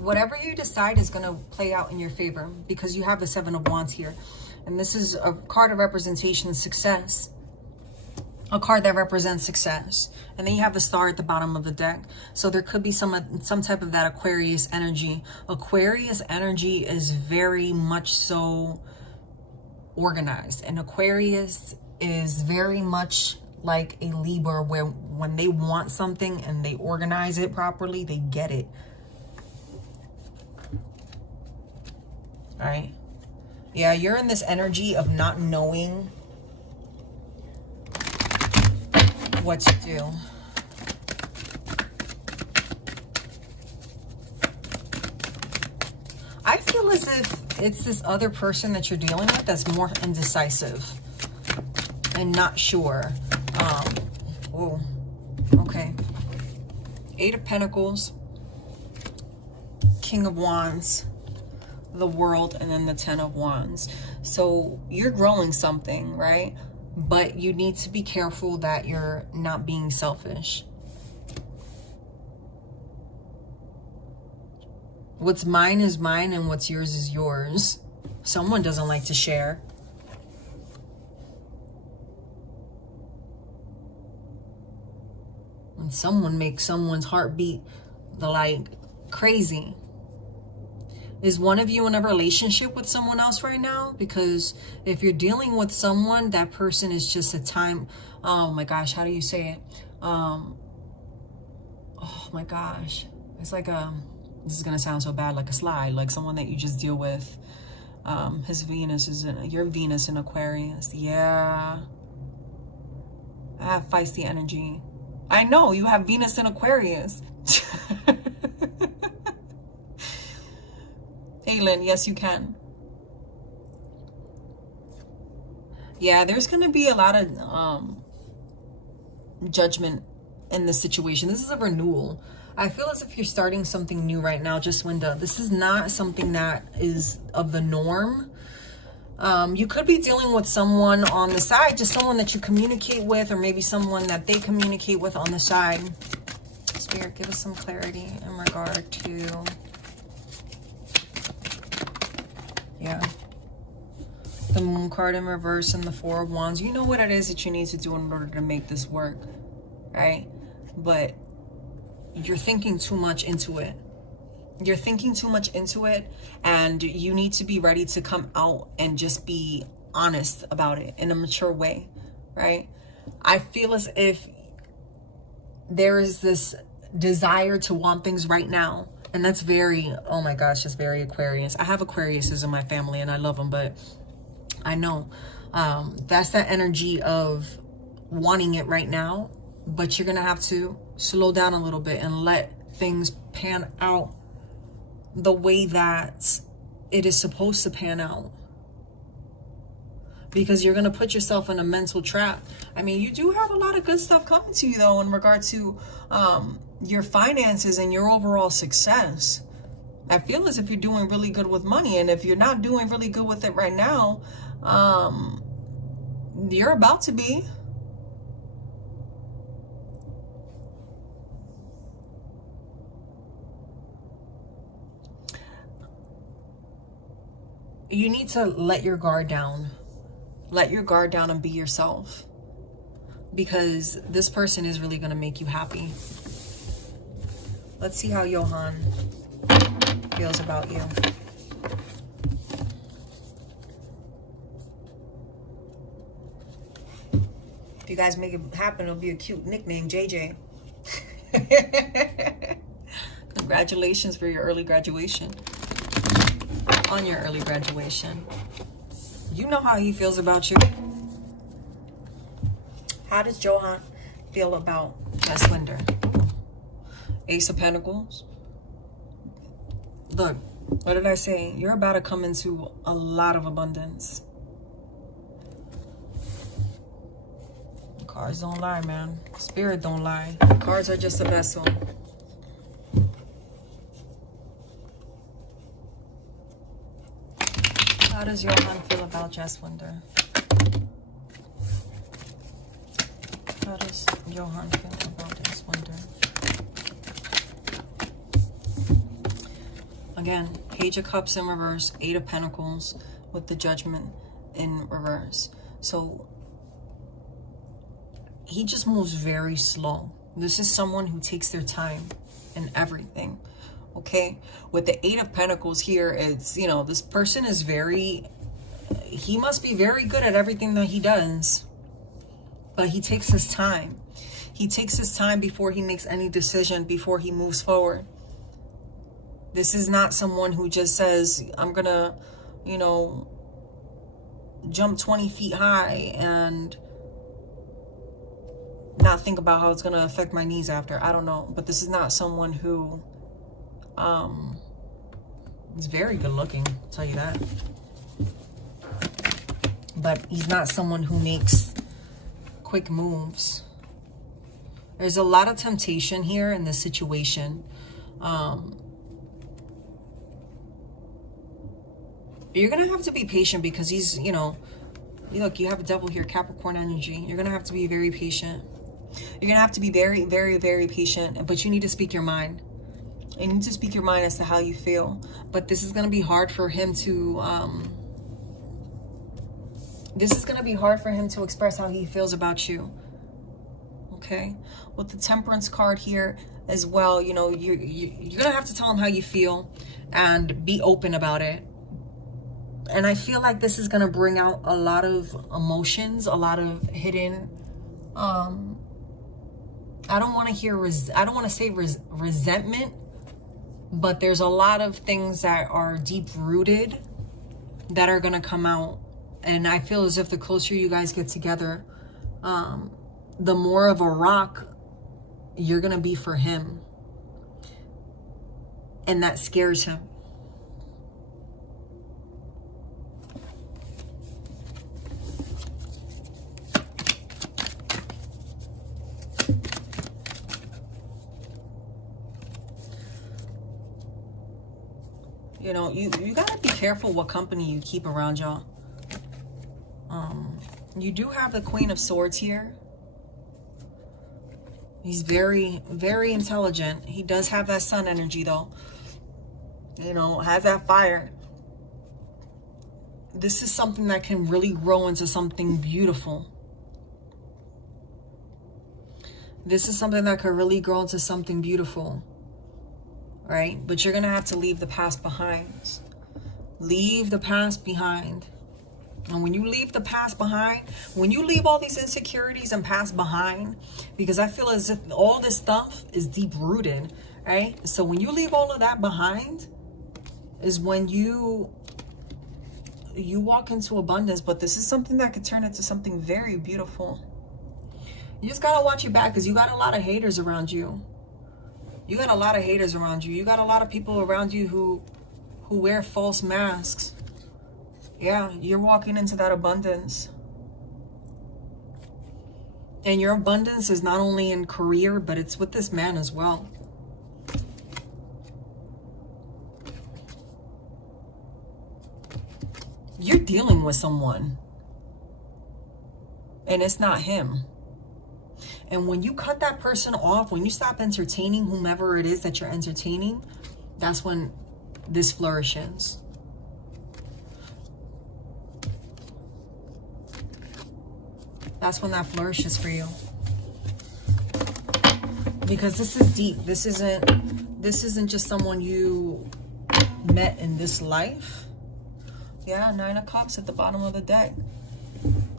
Whatever you decide is going to play out in your favor, because you have the Seven of Wands here. And this is a card of representation of success. A card that represents success. And then you have the Star at the bottom of the deck. So there could be some type of that Aquarius energy. Aquarius energy is very much so organized. And Aquarius is very much like a Libra, where when they want something and they organize it properly, they get it. All right. Yeah, you're in this energy of not knowing what to do. I feel as if it's this other person that you're dealing with that's more indecisive and not sure. Oh, okay. Eight of Pentacles, King of Wands, the World, and then the Ten of Wands. So you're growing something, right? But you need to be careful that you're not being selfish. What's mine is mine, and what's yours is yours. Someone doesn't like to share. And someone makes someone's heart beat like crazy. Is one of you in a relationship with someone else right now? Because if you're dealing with someone, that person is just a time. Oh my gosh, how do you say it? Oh my gosh. It's like this is going to sound so bad, like a slide, like someone that you just deal with. His Venus is in, your Venus in Aquarius. Yeah. I have feisty energy. I know you have Venus in Aquarius. Aylin, yes, you can. Yeah, there's going to be a lot of judgment in this situation. This is a renewal. I feel as if you're starting something new right now, Jaswinda. This is not something that is of the norm. You could be dealing with someone on the side, just someone that you communicate with, or maybe someone that they communicate with on the side. Spirit, give us some clarity in regard to... Yeah. The Moon card in reverse and the Four of Wands. You know what it is that you need to do in order to make this work, right? But you're thinking too much into it. You're thinking too much into it, and you need to be ready to come out and just be honest about it in a mature way, right? I feel as if there is this desire to want things right now. And that's very, oh my gosh, just very Aquarius. I have Aquariuses in my family and I love them, but I know that's that energy of wanting it right now. But you're going to have to slow down a little bit and let things pan out the way that it is supposed to pan out. Because you're going to put yourself in a mental trap. I mean, you do have a lot of good stuff coming to you, though, in regard to your finances and your overall success. I feel as if you're doing really good with money. And if you're not doing really good with it right now, you're about to be. You need to let your guard down. Let your guard down and be yourself. Because this person is really going to make you happy. Let's see how Johan feels about you. If you guys make it happen, it'll be a cute nickname, JJ. Congratulations for your early graduation. On your early graduation. You know how he feels about you. How does Johan feel about Jaswinder? Ace of Pentacles. Look, what did I say? You're about to come into a lot of abundance. Cards don't lie, man. Spirit don't lie. Cards are just a vessel. How does Johan feel about Jaswinder? How does Johan feel about Jaswinder? Again, Page of Cups in reverse, 8 of Pentacles with the Judgment in reverse. So he just moves very slow. This is someone who takes their time in everything. Okay, with the 8 of Pentacles here, it's, you know, this person is he must be very good at everything that he does, but he takes his time. He takes his time before he makes any decision, before he moves forward. This is not someone who just says, I'm gonna, you know, jump 20 feet high and not think about how it's gonna affect my knees after. I don't know, but this is not someone who he's very good looking, I'll tell you that. But he's not someone who makes quick moves. There's a lot of temptation here in this situation. You're gonna have to be patient because he's, you know, look, you have a devil here, Capricorn energy. You're gonna have to be very patient. You're gonna have to be very, very, very patient, but you need to speak your mind. You need to speak your mind as to how you feel. But this is going to be hard for him to express how he feels about you. Okay? With the Temperance card here as well, you know, you're going to have to tell him how you feel and be open about it. And I feel like this is going to bring out a lot of emotions, a lot of hidden I don't want to say resentment, but there's a lot of things that are deep rooted that are going to come out. And I feel as if the closer you guys get together, the more of a rock you're going to be for him. And that scares him. You know, you gotta be careful what company you keep around y'all. You do have the Queen of Swords here. He's very, very intelligent. He does have that sun energy, though. You know, has that fire. This is something that can really grow into something beautiful. This is something that could really grow into something beautiful. Right? But you're going to have to leave the past behind. Leave the past behind. And when you leave the past behind, when you leave all these insecurities and past behind, because I feel as if all this stuff is deep rooted, right? So when you leave all of that behind is when you walk into abundance. But this is something that could turn into something very beautiful. You just gotta watch your back, because you got a lot of haters around you. You got a lot of haters around you. You got a lot of people around you who wear false masks. Yeah, you're walking into that abundance. And your abundance is not only in career, but it's with this man as well. You're dealing with someone, and it's not him. And when you cut that person off, when you stop entertaining whomever it is that you're entertaining, that's when this flourishes. That's when that flourishes for you. Because this is deep. This isn't just someone you met in this life. Yeah, 9 of Cups at the bottom of the deck.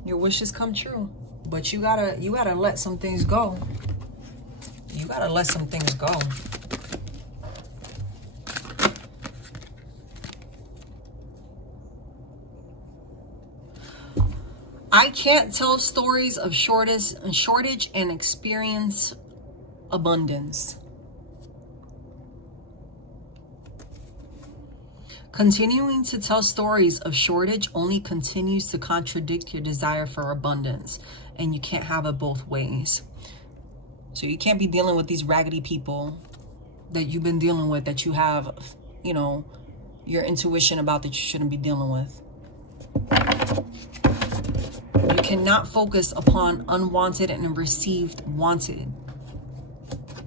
Your wishes come true. But you gotta let some things go. You gotta let some things go. I can't tell stories of shortage and experience abundance. Continuing to tell stories of shortage only continues to contradict your desire for abundance, and you can't have it both ways. So you can't be dealing with these raggedy people that you've been dealing with, that you have, you know, your intuition about, that you shouldn't be dealing with. You cannot focus upon unwanted and received wanted.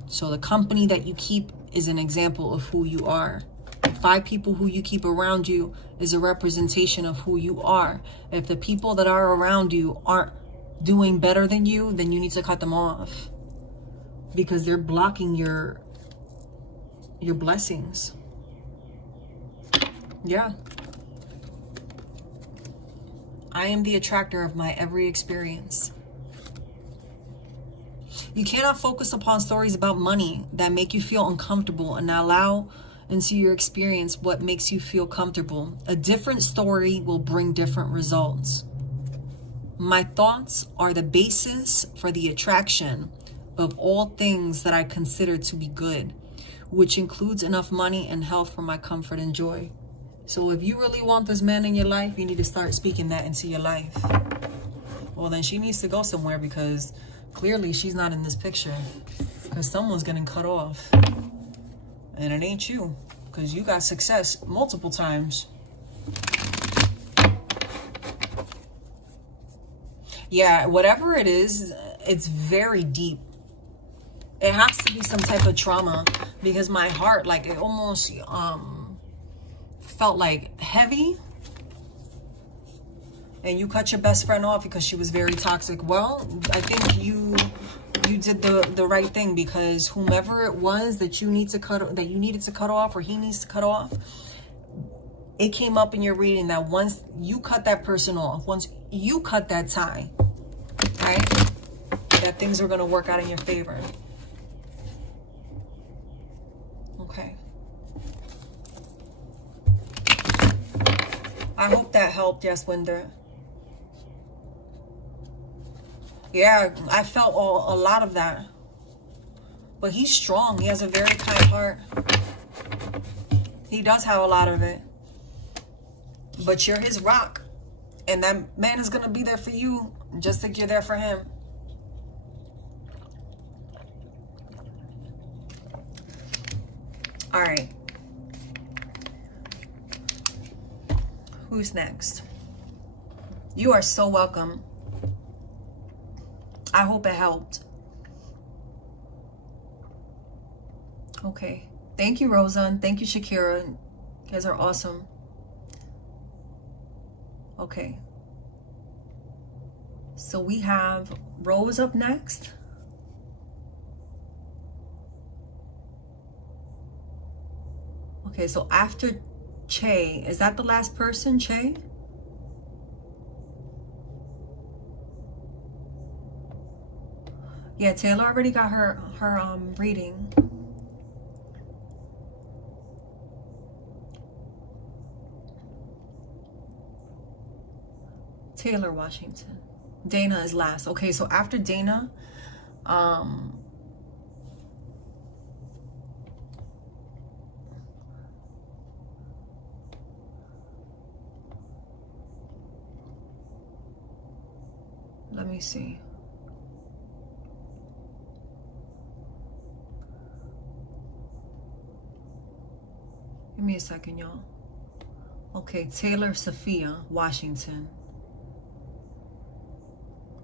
So the company that you keep is an example of who you are. 5 people who you keep around you is a representation of who you are. If the people that are around you aren't doing better than you, then you need to cut them off, because they're blocking your blessings. Yeah. I am the attractor of my every experience. You cannot focus upon stories about money that make you feel uncomfortable and allow into your experience what makes you feel comfortable. A different story will bring different results. My thoughts are the basis for the attraction of all things that I consider to be good, which includes enough money and health for my comfort and joy. So if you really want this man in your life, you need to start speaking that into your life. Well, then she needs to go somewhere, because clearly she's not in this picture, because someone's getting cut off. And it ain't you, because you got success multiple times. Yeah, whatever it is, it's very deep. It has to be some type of trauma, because my heart, like, it almost felt like heavy. And you cut your best friend off because she was very toxic. Well, I think you did the right thing, because whomever it was that you needed to cut off, or he needs to cut off, it came up in your reading that once you cut that person off, once you cut that tie, right, that things are going to work out in your favor. Okay. I hope that helped, Jaswinder. Yeah, I felt a lot of that. But he's strong. He has a very kind heart. He does have a lot of it. But you're his rock. And that man is going to be there for you just like you're there for him. All right. Who's next? You are so welcome. I hope it helped. Okay. Thank you, Rosa. Thank you, Shakira. You guys are awesome. Okay. So we have Rose up next. Okay, so after Che, is that the last person, Che? Yeah, Taylor already got her reading. Taylor Washington. Dana is last. Okay, so after Dana, let me see. Give me a second, y'all. Okay, Taylor Sophia Washington.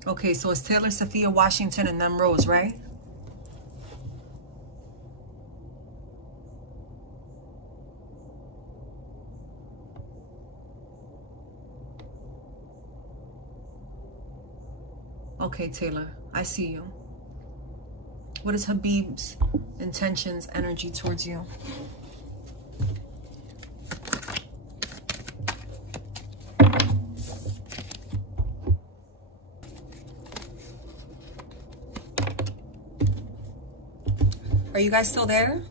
Okay, so it's Taylor Sophia Washington and then Rose, right? Okay, Taylor, I see you. What is Habib's intentions, energy towards you? Are you guys still there?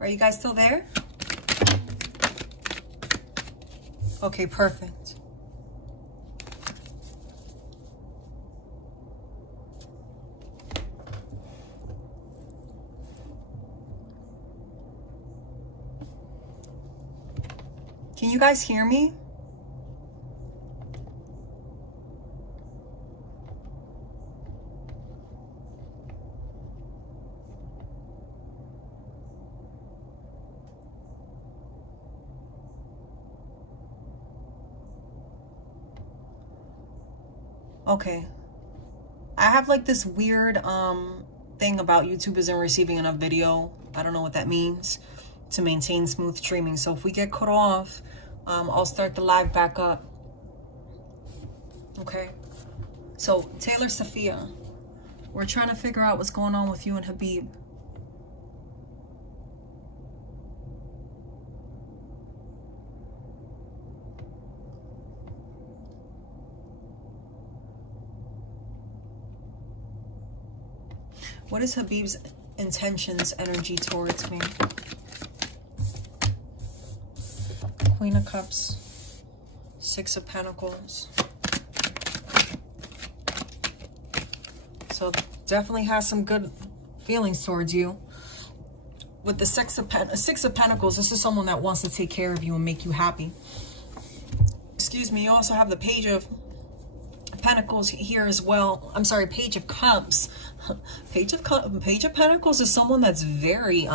Are you guys still there? Okay, perfect. Can you guys hear me? Okay. I have like this weird thing about YouTube isn't receiving enough video. I don't know what that means to maintain smooth streaming. So if we get cut off, I'll start the live back up. Okay. So Taylor Sophia, we're trying to figure out what's going on with you and Habib. What is Habib's intentions, energy towards me? Queen of Cups, Six of Pentacles. So definitely has some good feelings towards you. With the Six of Pentacles, this is someone that wants to take care of you and make you happy. Excuse me, you also have the Page of Pentacles here as well. I'm sorry, Page of Cups. Page of Pentacles is someone that's very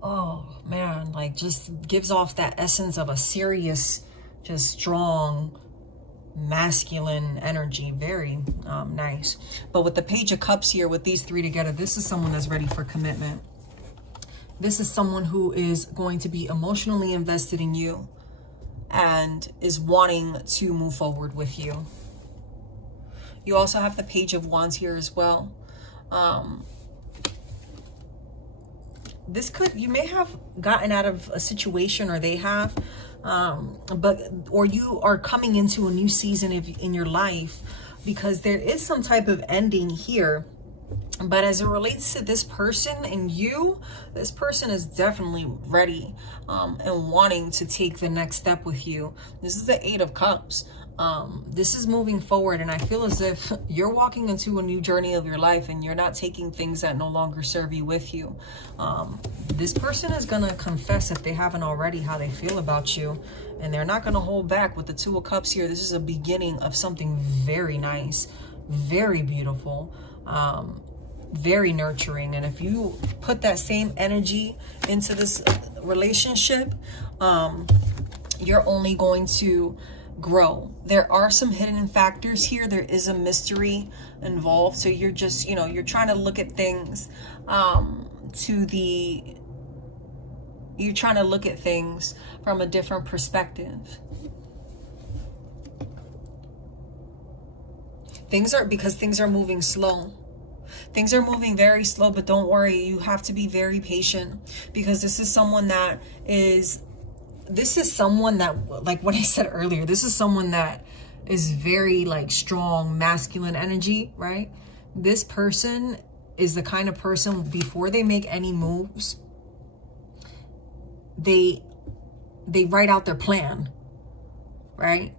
oh man, like just gives off that essence of a serious, just strong, masculine energy. Very nice. But with the Page of Cups here, with these three together, this is someone that's ready for commitment. This is someone who is going to be emotionally invested in you and is wanting to move forward with you. You also have the Page of Wands here as well. You may have gotten out of a situation, or they have, or you are coming into a new season in your life, because there is some type of ending here. But as it relates to this person and you, this person is definitely ready and wanting to take the next step with you. This is the Eight of Cups. This is moving forward, and I feel as if you're walking into a new journey of your life and you're not taking things that no longer serve you with you. This person is going to confess, if they haven't already, how they feel about you, and they're not going to hold back. With the Two of Cups here, this is a beginning of something very nice, very beautiful, very nurturing. And if you put that same energy into this relationship, you're only going to grow. There are some hidden factors here. There is a mystery involved. So you're just, you're trying to look at things you're trying to look at things from a different perspective. Things are moving slow. Things are moving very slow, but don't worry. You have to be very patient, because this is someone that is this is someone that, like what I said earlier, this is someone that is very like strong masculine energy, right? This person is the kind of person, before they make any moves, they write out their plan, right?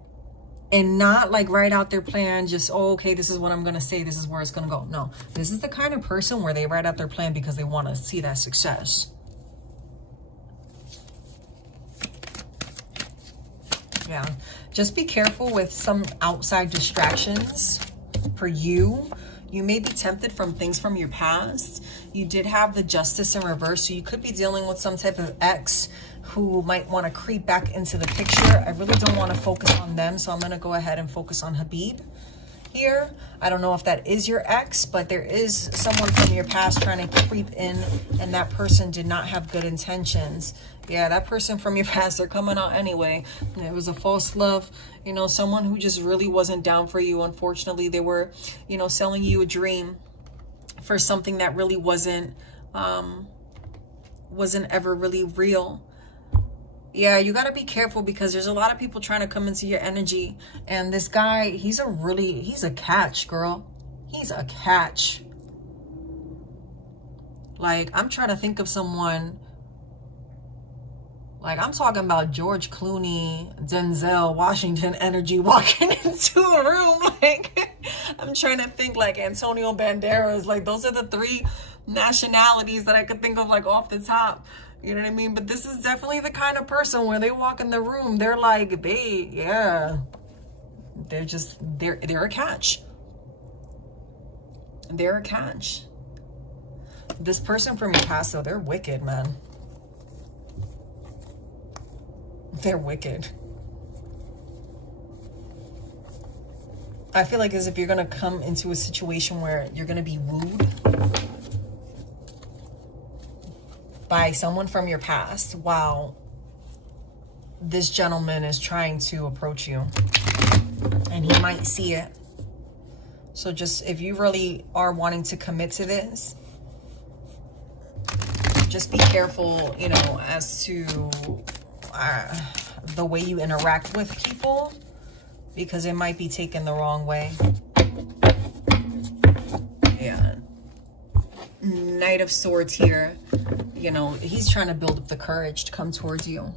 And not like write out their plan just, oh, okay, this is what I'm gonna say, this is where it's gonna go. No, this is the kind of person where they write out their plan because they want to see that success. Yeah, just be careful with some outside distractions for you. You may be tempted from things from your past. You did have the Justice in reverse, so you could be dealing with some type of ex who might want to creep back into the picture. I really don't want to focus on them, so I'm going to go ahead and focus on Habib here. I don't know if that is your ex, but there is someone from your past trying to creep in, and that person did not have good intentions. Yeah, that person from your past, they're coming out anyway. It was a false love, you know, someone who just really wasn't down for you. Unfortunately, they were, you know, selling you a dream for something that really wasn't ever really real. Yeah, you got to be careful because there's a lot of people trying to come into your energy. And this guy, he's a catch, girl. He's a catch. Like, I'm trying to think of someone. Like, I'm talking about George Clooney, Denzel Washington energy walking into a room. Like, I'm trying to think like Antonio Banderas. Like, those are the three nationalities that I could think of like off the top. You know what I mean? But this is definitely the kind of person where they walk in the room, they're like, they're a catch. They're a catch. This person from your past, though, they're wicked, man. They're wicked. I feel like as if you're going to come into a situation where you're going to be wooed by someone from your past while this gentleman is trying to approach you, and he might see it. So just, if you really are wanting to commit to this, just be careful, you know, as to the way you interact with people, because it might be taken the wrong way. Yeah. Knight of Swords here. You know, he's trying to build up the courage to come towards you,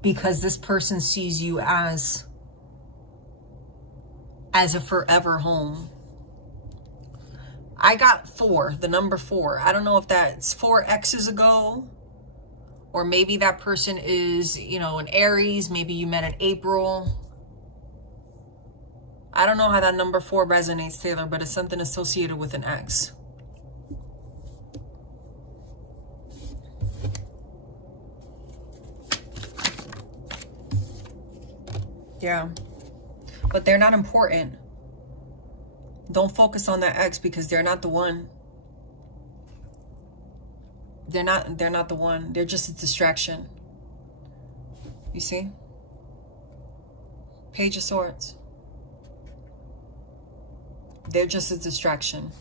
because this person sees you as a forever home. I got 4, the number 4. I don't know if that's 4 X's ago, or maybe that person is, you know, an Aries. Maybe you met in April. I don't know how that number 4 resonates, Taylor, but it's something associated with an X. Yeah. But they're not important. Don't focus on that ex, because they're not the one. They're not the one. They're just a distraction. You see? Page of Swords. They're just a distraction.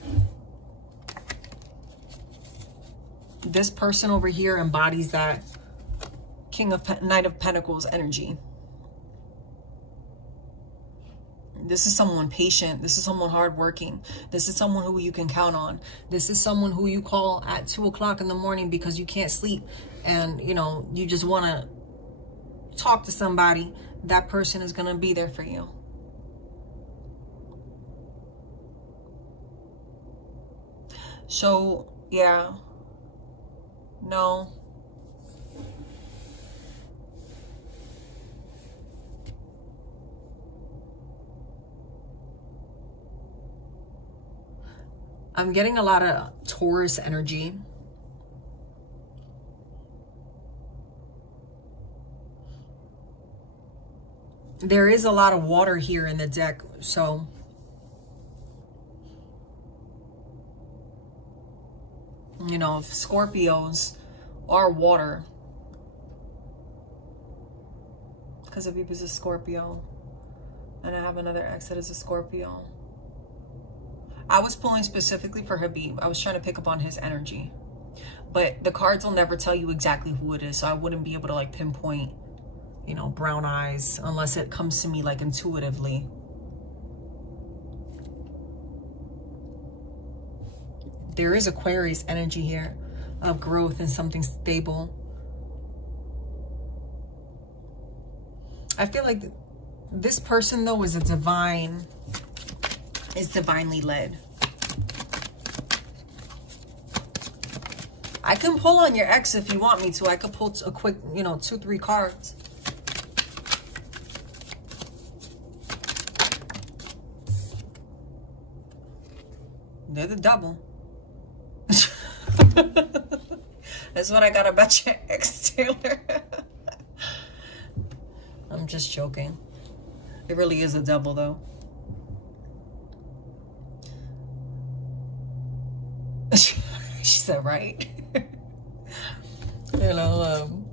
This person over here embodies that Knight of Pentacles energy. This is someone patient. This is someone hardworking. This is someone who you can count on. This is someone who you call at 2 o'clock in the morning because you can't sleep, and you know, you just want to talk to somebody. That person is going to be there for you. So, yeah. No. I'm getting a lot of Taurus energy. There is a lot of water here in the deck, so you know, if Scorpios are water, because Habib is a Scorpio, and I have another ex that is a Scorpio. I was pulling specifically for Habib. I was trying to pick up on his energy. But the cards will never tell you exactly who it is. So I wouldn't be able to like pinpoint, you know, brown eyes unless it comes to me like intuitively. There is Aquarius energy here of growth and something stable. I feel like this person though is divinely led. I can pull on your ex if you want me to. I could pull a quick, you know, 2-3 cards. They're the double. That's what I got about your ex, Taylor. I'm just joking. It really is a double, though. She said, right? You know,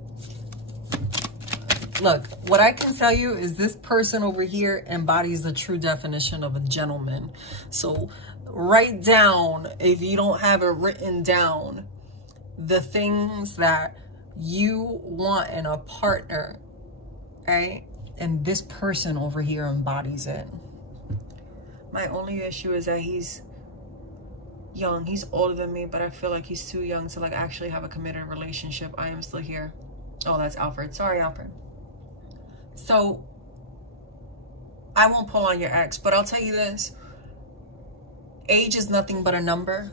look, what I can tell you is this person over here embodies the true definition of a gentleman. So write down, if you don't have it written down, the things that you want in a partner, right? And this person over here embodies it. My only issue is that he's young. He's older than me, but I feel like he's too young to like actually have a committed relationship. I am still here. Oh, that's Alfred. Sorry, Alfred. So I won't pull on your ex, but I'll tell you this. Age is nothing but a number.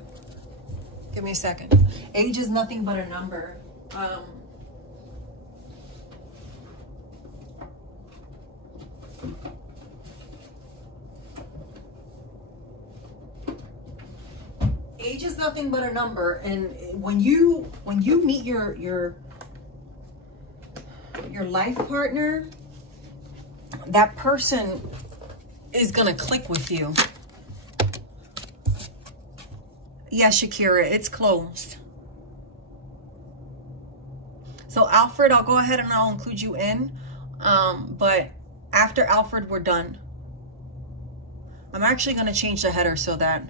Give me a second. Age is nothing but a number. Age is nothing but a number, and when you meet your life partner, that person is gonna click with you. Yeah, Shakira, it's closed. So Alfred, I'll go ahead and I'll include you in, but after Alfred, we're done. I'm actually gonna change the header so that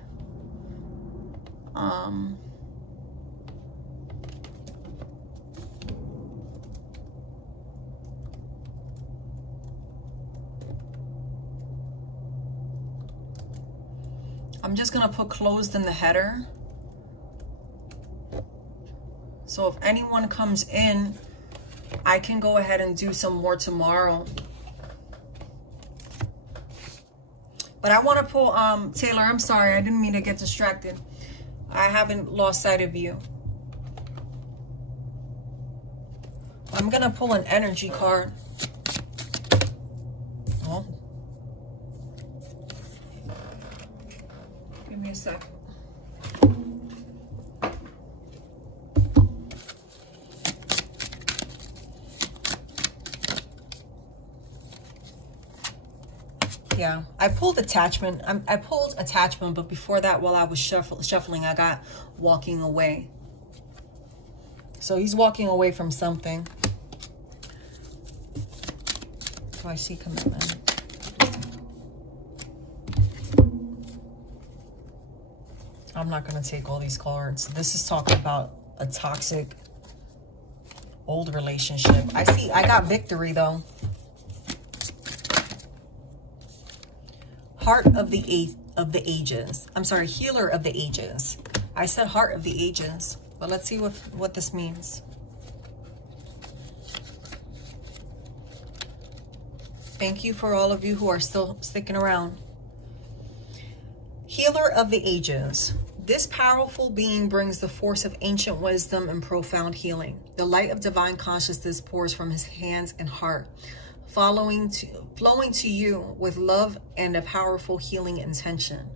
I'm just gonna put closed in the header. So if anyone comes in, I can go ahead and do some more tomorrow. But I want to pull, Taylor, I'm sorry. I didn't mean to get distracted. I haven't lost sight of you. I'm going to pull an energy card. Oh. Give me a second. Yeah, I pulled attachment. I pulled attachment, but before that, while I was shuffling, I got walking away. So he's walking away from something. So I see commitment. I'm not going to take all these cards. This is talking about a toxic old relationship. I got victory though. Heart of the ages. I'm sorry, healer of the ages. I said heart of the ages, but let's see what this means. Thank you for all of you who are still sticking around. Healer of the ages. This powerful being brings the force of ancient wisdom and profound healing. The light of divine consciousness pours from his hands and heart, flowing to you with love and a powerful healing intention.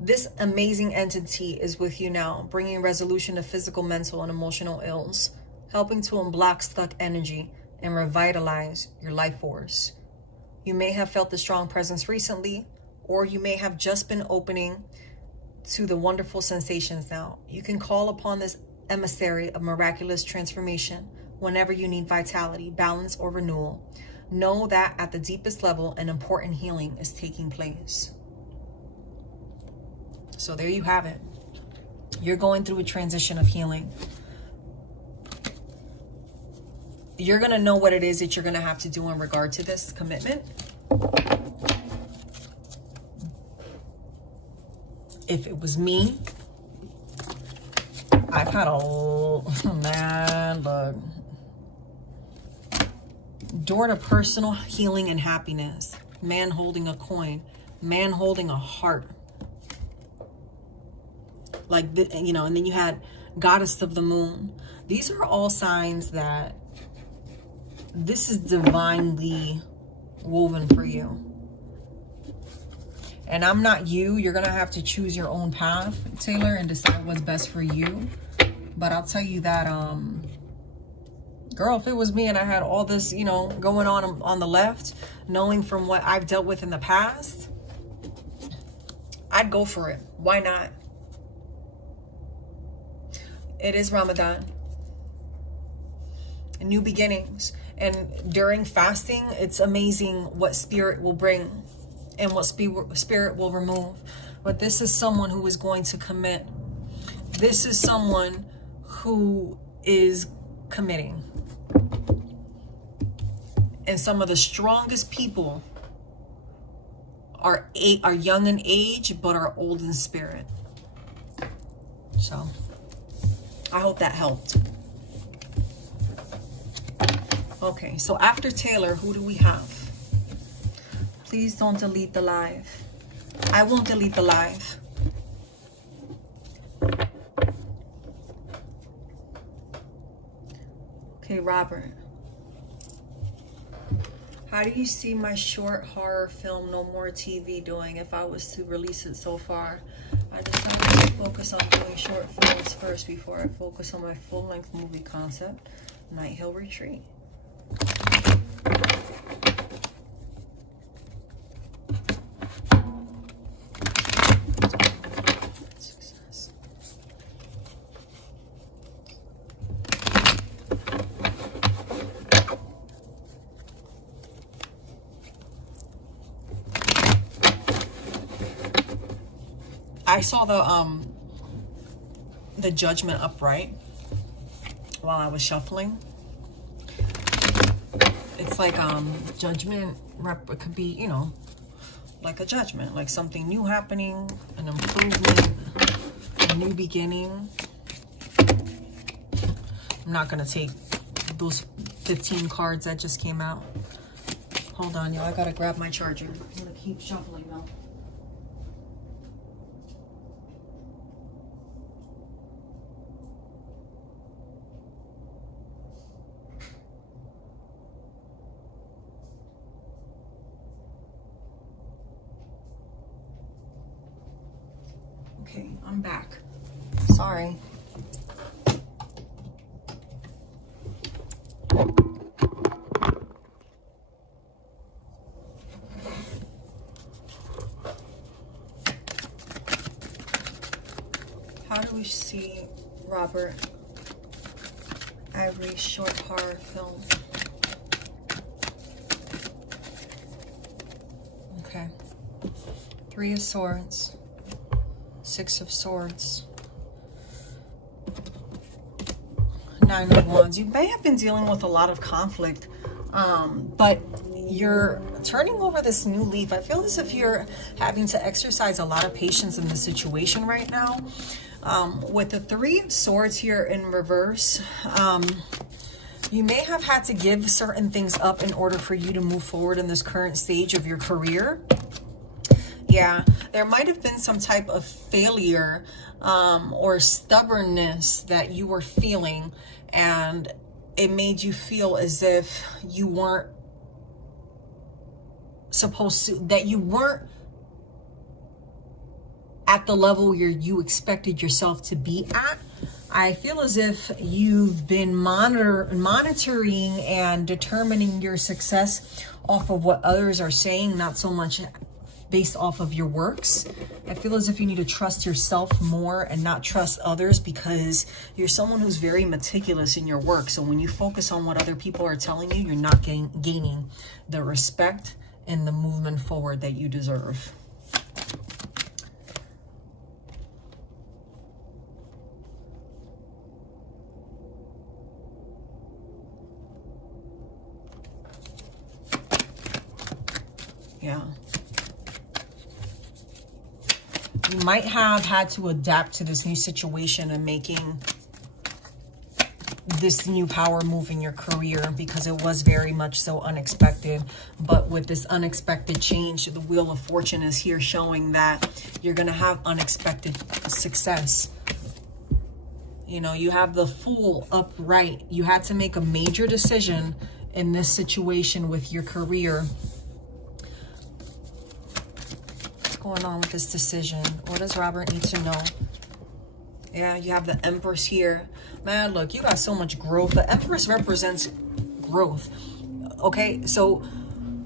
This amazing entity is with you now, bringing resolution to physical, mental, and emotional ills, helping to unblock stuck energy and revitalize your life force. You may have felt the strong presence recently, or you may have just been opening to the wonderful sensations now. You can call upon this emissary of miraculous transformation whenever you need vitality, balance, or renewal. Know that at the deepest level, an important healing is taking place. So there you have it. You're going through a transition of healing. You're going to know what it is that you're going to have to do in regard to this commitment. If it was me, I've had man, look. Door to personal healing and happiness. Man holding a coin. Man holding a heart. Like, you know, and then you had Goddess of the Moon. These are all signs that this is divinely woven for you. And I'm not you. You're going to have to choose your own path, Taylor, and decide what's best for you. But I'll tell you that, girl, if it was me and I had all this, you know, going on the left, knowing from what I've dealt with in the past, I'd go for it. Why not? It is Ramadan. New beginnings. And during fasting, it's amazing what spirit will bring and what spirit will remove. But this is someone who is going to commit. This is someone who is committing. And some of the strongest people are young in age, but are old in spirit. So, I hope that helped. Okay, so after Taylor, who do we have? Please don't delete the live. I won't delete the live. Okay, Robert. How do you see my short horror film, No More TV, doing if I was to release it so far? I decided to focus on doing short films first before I focus on my full-length movie concept, Night Hill Retreat. Success. I saw the Judgment upright while I was shuffling. It's like judgment it could be, you know, like a judgment, like something new happening, an improvement, a new beginning. I'm not gonna take those 15 cards that just came out. Hold on, y'all, I gotta grab my charger. I'm gonna keep shuffling though. Okay, I'm back. Sorry. How do we see Robert Ivory's short horror film? Okay. 3 of Swords. 6 of Swords. 9 of Wands. You may have been dealing with a lot of conflict, but you're turning over this new leaf. I feel as if you're having to exercise a lot of patience in this situation right now. With the 3 of Swords here in reverse, you may have had to give certain things up in order for you to move forward in this current stage of your career. Yeah, there might have been some type of failure or stubbornness that you were feeling, and it made you feel as if you weren't supposed to, that you weren't at the level where you expected yourself to be at. I feel as if you've been monitoring and determining your success off of what others are saying, not so much based off of your works. I feel as if you need to trust yourself more and not trust others, because you're someone who's very meticulous in your work. So when you focus on what other people are telling you, you're not gaining the respect and the movement forward that you deserve. You might have had to adapt to this new situation and making this new power move in your career, because it was very much so unexpected. But with this unexpected change, the Wheel of Fortune is here showing that you're going to have unexpected success. You know, you have the Fool upright. You had to make a major decision in this situation with your career. What's going on with this decision? What does Robert need to know? Yeah, you have the Empress here. Man, look, you got so much growth. The Empress represents growth. Okay, so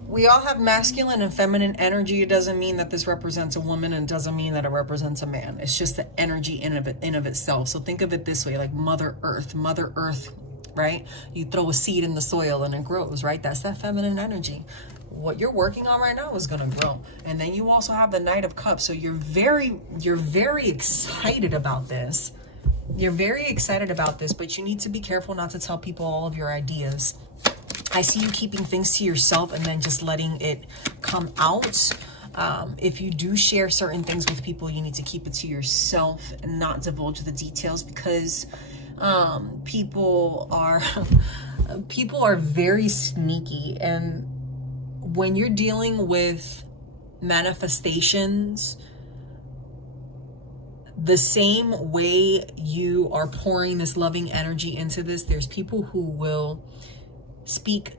we all have masculine and feminine energy. It doesn't mean that this represents a woman, and it doesn't mean that it represents a man. It's just the energy in of itself. So think of it this way, like Mother Earth. Mother Earth, right? You throw a seed in the soil and it grows, right? That's that feminine energy. What you're working on right now is going to grow. And then you also have the Knight of Cups. So you're very excited about this. You're very excited about this, but you need to be careful not to tell people all of your ideas. I see you keeping things to yourself and then just letting it come out. If you do share certain things with people, you need to keep it to yourself and not divulge the details, because people are very sneaky. And when you're dealing with manifestations, the same way you are pouring this loving energy into this, there's people who will speak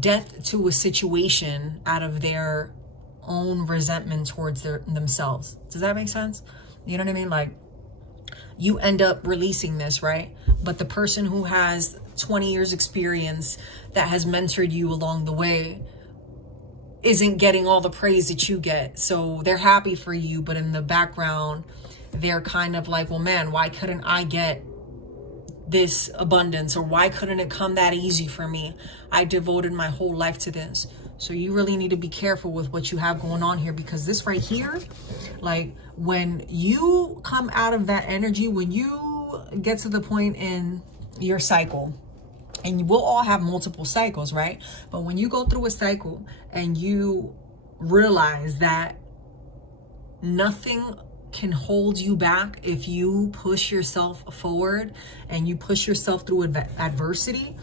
death to a situation out of their own resentment towards themselves. Does that make sense? You know what I mean? Like, you end up releasing this, right? But the person who has 20 years experience that has mentored you along the way isn't getting all the praise that you get. So they're happy for you, but in the background, they're kind of like, well, man, why couldn't I get this abundance? Or why couldn't it come that easy for me? I devoted my whole life to this. So you really need to be careful with what you have going on here, because this right here, like when you come out of that energy, when you get to the point in your cycle, and we'll all have multiple cycles, right? But when you go through a cycle and you realize that nothing can hold you back if you push yourself forward and you push yourself through adversity,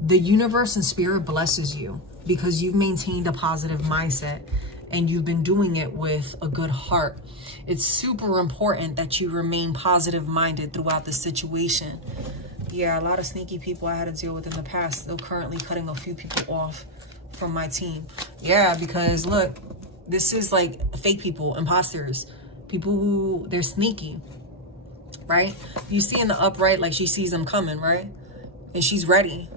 the universe and spirit blesses you because you've maintained a positive mindset and you've been doing it with a good heart. It's super important that you remain positive minded throughout this situation. Yeah, a lot of sneaky people I had to deal with in the past. They're currently cutting a few people off from my team. Yeah, because look, this is like fake people, imposters, people who, they're sneaky, right? You see in the upright, like she sees them coming, right? And she's ready,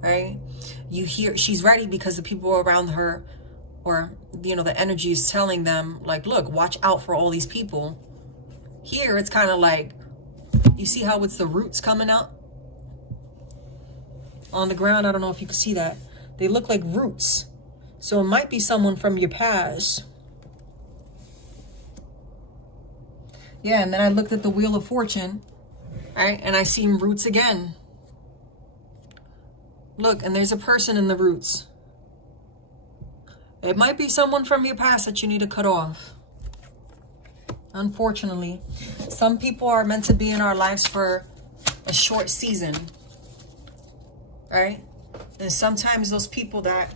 right? You hear she's ready because the people around her, or, you know, the energy is telling them, like, look, watch out for all these people. Here, it's kind of like, you see how it's the roots coming up on the ground? I don't know if you can see that. They look like roots. So it might be someone from your past. Yeah, and then I looked at the Wheel of Fortune, right? And I seen roots again. Look, and there's a person in the roots. It might be someone from your past that you need to cut off. Unfortunately, some people are meant to be in our lives for a short season, right? And sometimes those people that,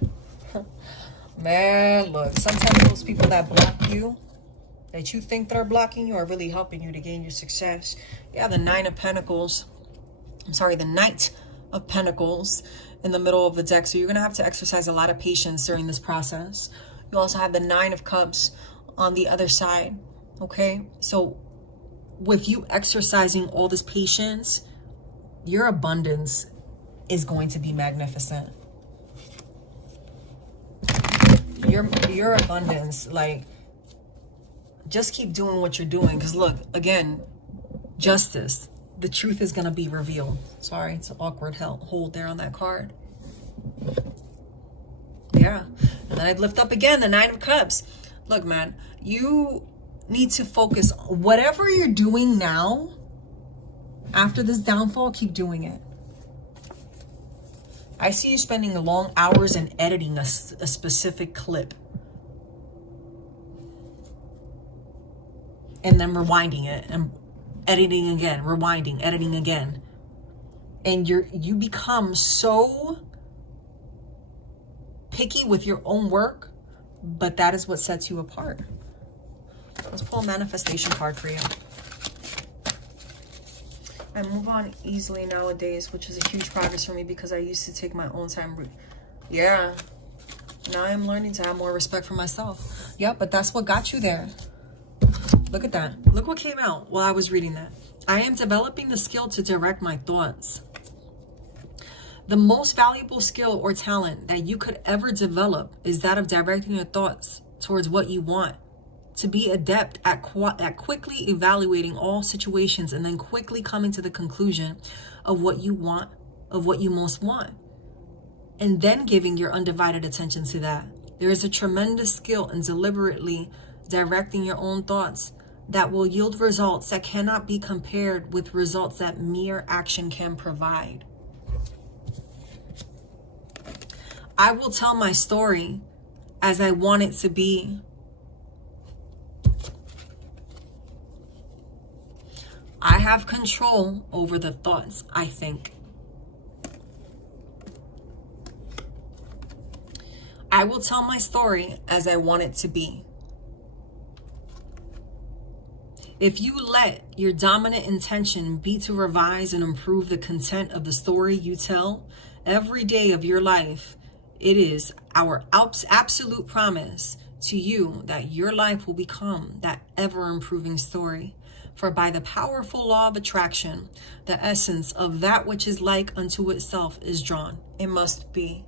man, look, sometimes those people that block you, that you think that are blocking you, are really helping you to gain your success. Yeah, the Nine of Pentacles. I'm sorry, the Knight of Pentacles in the middle of the deck. So you're going to have to exercise a lot of patience during this process. You also have the Nine of Cups on the other side. Okay, so with you exercising all this patience, your abundance is going to be magnificent. Your abundance, like, just keep doing what you're doing. Because look, again, justice, the truth is going to be revealed. Sorry, it's an awkward hold there on that card. Yeah, and then I'd lift up again the Nine of Cups. Look, man, you need to focus. Whatever you're doing now, after this downfall, keep doing it. I see you spending long hours in editing a specific clip. and then rewinding it and editing again, rewinding, editing again. And you become so picky with your own work, but that is what sets you apart. Let's pull a manifestation card for you. I move on easily nowadays, which is a huge progress for me because I used to take my own time. Yeah. Now I'm learning to have more respect for myself. Yep, but that's what got you there. Look at that. Look what came out while I was reading that. I am developing the skill to direct my thoughts. The most valuable skill or talent that you could ever develop is that of directing your thoughts towards what you want. To be adept at quickly evaluating all situations and then quickly coming to the conclusion of what you want, of what you most want, and then giving your undivided attention to that. There is a tremendous skill in deliberately directing your own thoughts that will yield results that cannot be compared with results that mere action can provide. I will tell my story as I want it to be. I have control over the thoughts I think. I will tell my story as I want it to be. If you let your dominant intention be to revise and improve the content of the story you tell every day of your life, it is our absolute promise to you that your life will become that ever-improving story. For by the powerful law of attraction, the essence of that which is like unto itself is drawn. It must be.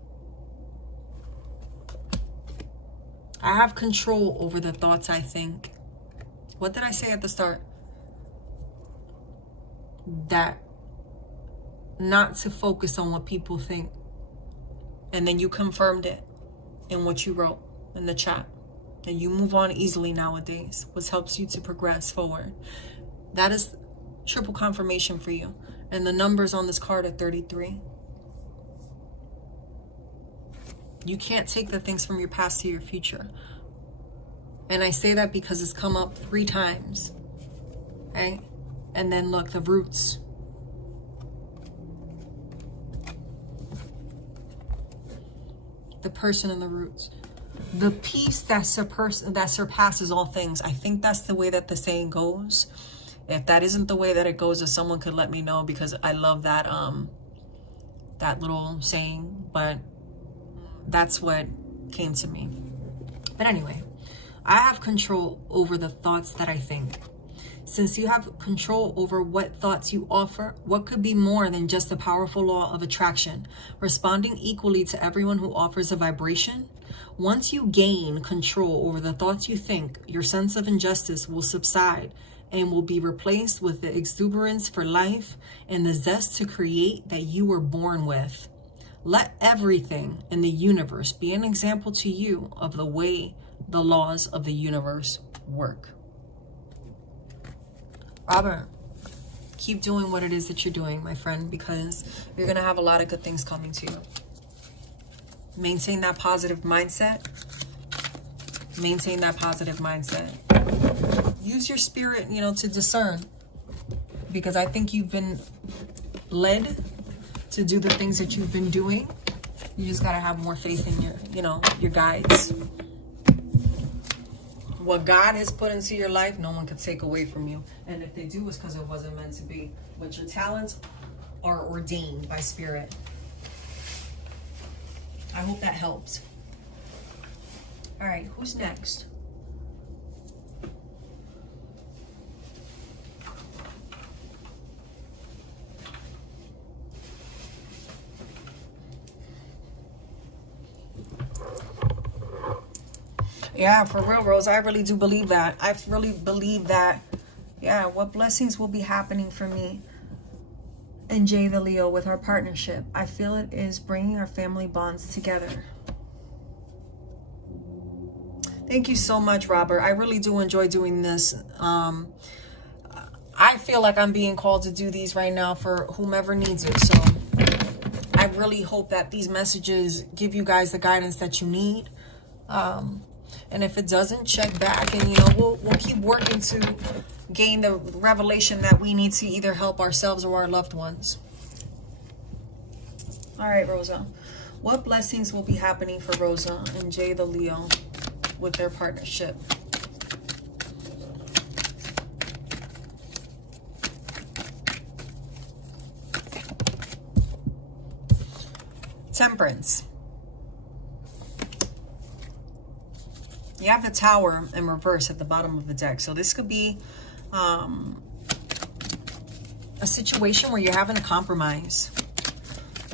I have control over the thoughts I think. What did I say at the start? That not to focus on what people think. And then you confirmed it in what you wrote in the chat. And you move on easily nowadays, which helps you to progress forward. That is triple confirmation for you. And the numbers on this card are 33. You can't take the things from your past to your future. And I say that because it's come up 3 times. Okay? And then look, the roots. The person and the roots. The peace that surpasses all things. I think that's the way that the saying goes. If that isn't the way that it goes, if someone could let me know, because I love that that little saying, but that's what came to me. But anyway, I have control over the thoughts that I think. Since you have control over what thoughts you offer, what could be more than just the powerful law of attraction, responding equally to everyone who offers a vibration? Once you gain control over the thoughts you think, your sense of injustice will subside and will be replaced with the exuberance for life and the zest to create that you were born with. Let everything in the universe be an example to you of the way the laws of the universe work. Robert, keep doing what it is that you're doing, my friend, because you're going to have a lot of good things coming to you. Maintain that positive mindset. Maintain that positive mindset. Use your spirit, to discern. Because I think you've been led to do the things that you've been doing. You just got to have more faith in your guides. What God has put into your life, no one can take away from you. And if they do, it's because it wasn't meant to be. But your talents are ordained by spirit. I hope that helps. All right, who's next? Yeah, for real, Rose. I really do believe that. I really believe that. Yeah, what blessings will be happening for me and Jay the Leo with our partnership. I feel it is bringing our family bonds together. Thank you so much, Robert. I really do enjoy doing this. I feel like I'm being called to do these right now for whomever needs it. So I really hope that these messages give you guys the guidance that you need. And if it doesn't, check back, and we'll keep working to gain the revelation that we need to either help ourselves or our loved ones. All right, Rosa. What blessings will be happening for Rosa and Jay the Leo with their partnership? Temperance. You have the Tower in reverse at the bottom of the deck. So this could be a situation where you're having a compromise.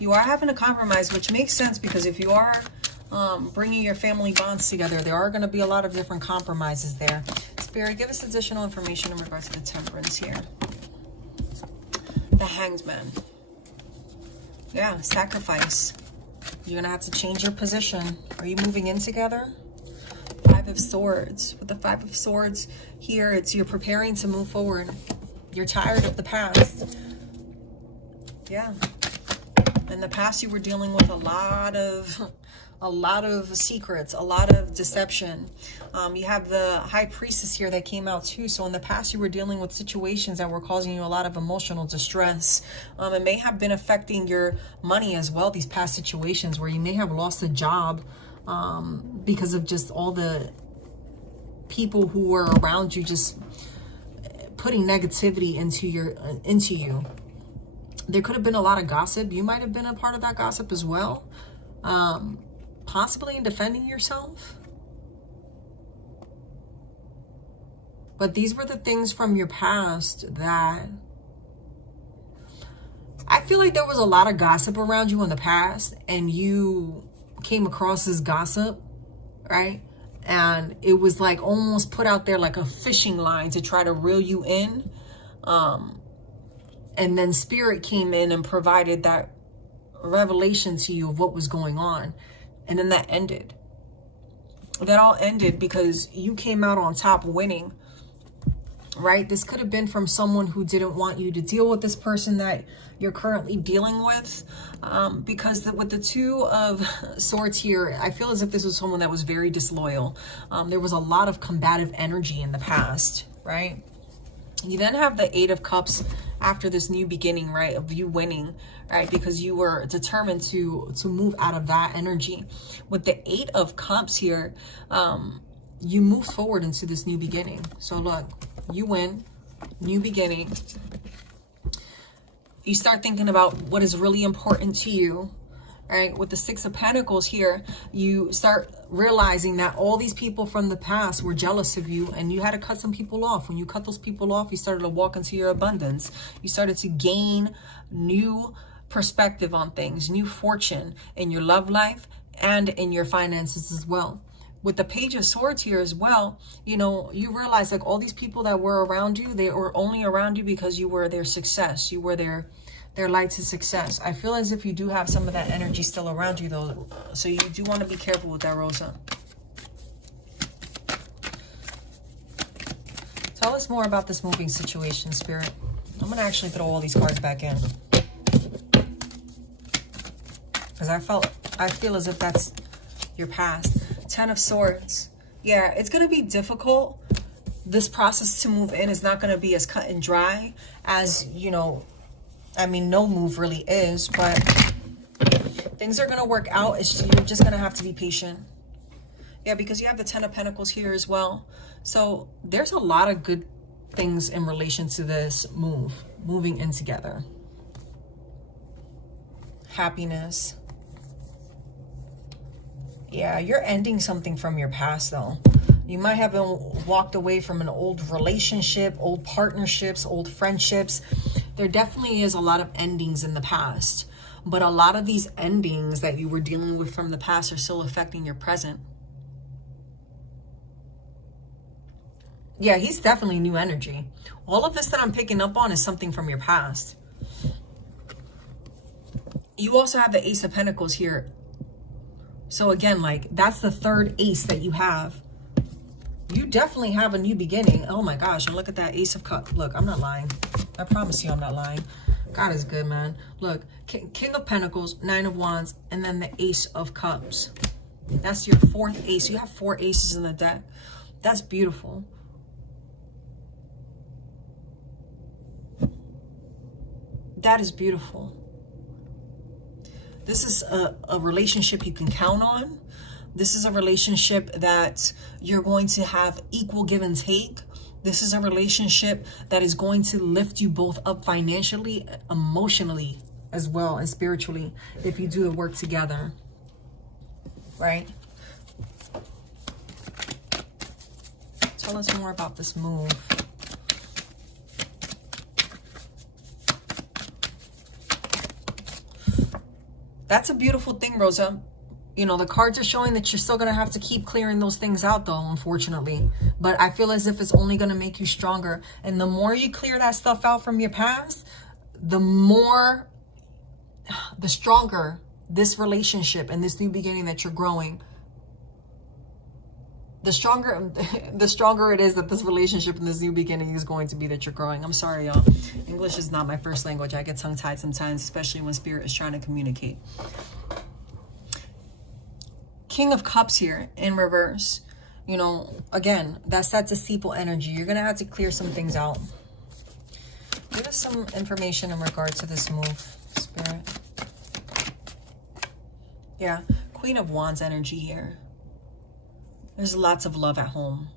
You are having a compromise, which makes sense because if you are bringing your family bonds together, there are going to be a lot of different compromises there. Spirit, give us additional information in regards to the Temperance here. The Hanged Man. Yeah, sacrifice. You're going to have to change your position. Are you moving in together? Five of Swords. With the Five of Swords here, it's you're preparing to move forward. You're tired of the past. Yeah. In the past, you were dealing with a lot of secrets, a lot of deception. You have the High Priestess here that came out too. So in the past, you were dealing with situations that were causing you a lot of emotional distress. It may have been affecting your money as well, these past situations where you may have lost a job because of just all the people who were around you just putting negativity into you. There could have been a lot of gossip. You might have been a part of that gossip as well. Possibly in defending yourself. But these were the things from your past that I feel like there was a lot of gossip around you in the past, and you came across this gossip, right? And it was like almost put out there like a fishing line to try to reel you in. And then Spirit came in and provided that revelation to you of what was going on. And then that ended. That all ended because you came out on top winning, right? This could have been from someone who didn't want you to deal with this person that you're currently dealing with. Because with the Two of Swords here, I feel as if this was someone that was very disloyal. There was a lot of combative energy in the past, right? You then have the Eight of Cups after this new beginning, right, of you winning, right, because you were determined to move out of that energy. With the Eight of Cups here, you moved forward into this new beginning. So look, you win, new beginning. You start thinking about what is really important to you, right? With the Six of Pentacles here, you start realizing that all these people from the past were jealous of you, and you had to cut some people off. When you cut those people off, you started to walk into your abundance. You started to gain new perspective on things, new fortune in your love life and in your finances as well. With the Page of Swords here as well, you realize like all these people that were around you, they were only around you because you were their success. You were their light to success. I feel as if you do have some of that energy still around you though. So you do want to be careful with that, Rosa. Tell us more about this moving situation, Spirit. I'm going to actually throw all these cards back in. Because I feel as if that's your past. Ten of Swords. Yeah, it's going to be difficult. This process to move in is not going to be as cut and dry as, no move really is, but things are going to work out. You're just going to have to be patient. Yeah, because you have the Ten of Pentacles here as well. So there's a lot of good things in relation to this moving in together. Happiness. Yeah, you're ending something from your past though. You might have walked away from an old relationship, old partnerships, old friendships. There definitely is a lot of endings in the past, but a lot of these endings that you were dealing with from the past are still affecting your present. Yeah, he's definitely new energy. All of this that I'm picking up on is something from your past. You also have the Ace of Pentacles here. So again, like that's the third ace that you have. You definitely have a new beginning. Oh my gosh, and look at that Ace of Cups. Look, I'm not lying. I promise you I'm not lying. God is good, man. Look, King of Pentacles, Nine of Wands, and then the Ace of Cups. That's your fourth ace. You have 4 aces in the deck. That's beautiful. That is beautiful. This is a relationship you can count on. This is a relationship that you're going to have equal give and take. This is a relationship that is going to lift you both up financially, emotionally, as well as spiritually, if you do the work together, right? Tell us more about this move. That's a beautiful thing, Rosa. You know, the cards are showing that you're still going to have to keep clearing those things out, though, unfortunately. But I feel as if it's only going to make you stronger. And the more you clear that stuff out from your past, the stronger this relationship and this new beginning that you're growing. The stronger it is that this relationship and this new beginning is going to be that you're growing. I'm sorry, y'all. English is not my first language. I get tongue-tied sometimes, especially when spirit is trying to communicate. King of Cups here in reverse. You know, again, that's that deceitful energy. You're going to have to clear some things out. Give us some information in regards to this move, Spirit. Yeah, Queen of Wands energy here. There's lots of love at home.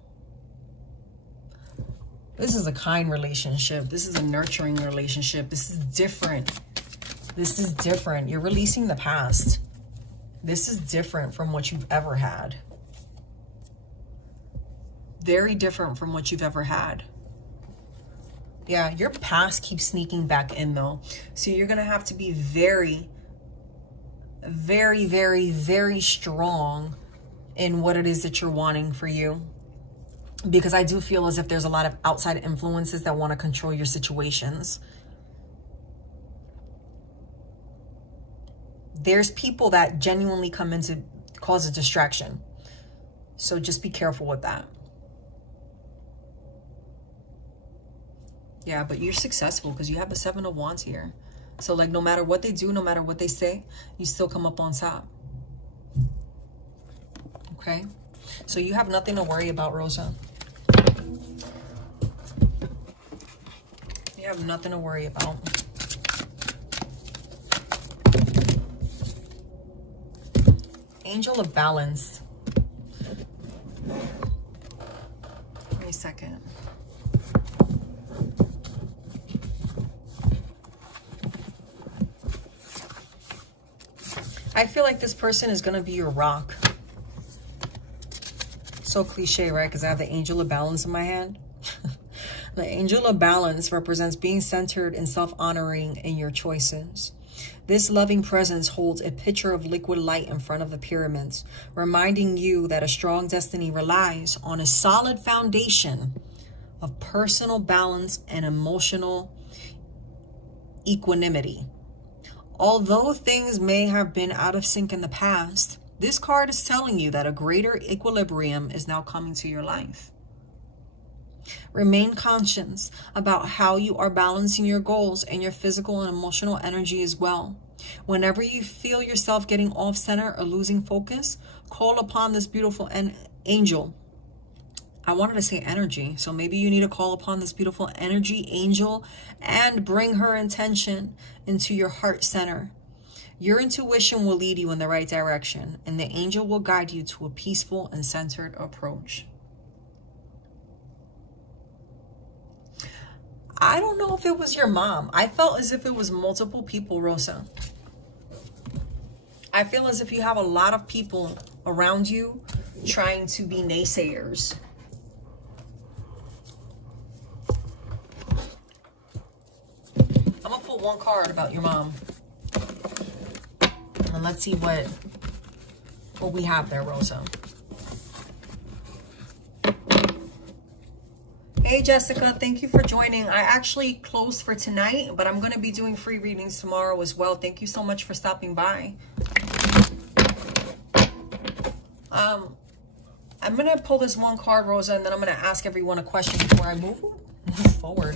This is a kind relationship. This is a nurturing relationship. This is different. This is different. You're releasing the past. This is different from what you've ever had. Very different from what you've ever had. Yeah, your past keeps sneaking back in, though. So you're going to have to be very, very, very, very strong in what it is that you're wanting for you. Because I do feel as if there's a lot of outside influences that want to control your situations. There's people that genuinely come in to cause a distraction. So just be careful with that. Yeah, but you're successful because you have the 7 of Wands here. So like no matter what they do, no matter what they say, you still come up on top. Okay? So you have nothing to worry about, Rosa. You have nothing to worry about. Angel of Balance. Give me a second. I feel like this person is going to be your rock. So cliche, right? Because I have the Angel of Balance in my hand. The Angel of Balance represents being centered and self-honoring in your choices. This loving presence holds a pitcher of liquid light in front of the pyramids, reminding you that a strong destiny relies on a solid foundation of personal balance and emotional equanimity. Although things may have been out of sync in the past, this card is telling you that a greater equilibrium is now coming to your life. Remain conscious about how you are balancing your goals and your physical and emotional energy as well. Whenever you feel yourself getting off center or losing focus, call upon this beautiful angel. I wanted to say energy, so maybe you need to call upon this beautiful energy angel and bring her intention into your heart center. Your intuition will lead you in the right direction, and the angel will guide you to a peaceful and centered approach. I don't know if it was your mom. I felt as if it was multiple people, Rosa. I feel as if you have a lot of people around you trying to be naysayers. I'm going to pull one card about your mom. And let's see what we have there, Rosa. Hey, Jessica, thank you for joining. I actually closed for tonight, but I'm going to be doing free readings tomorrow as well. Thank you so much for stopping by. I'm going to pull this one card, Rosa, and then I'm going to ask everyone a question before I move forward.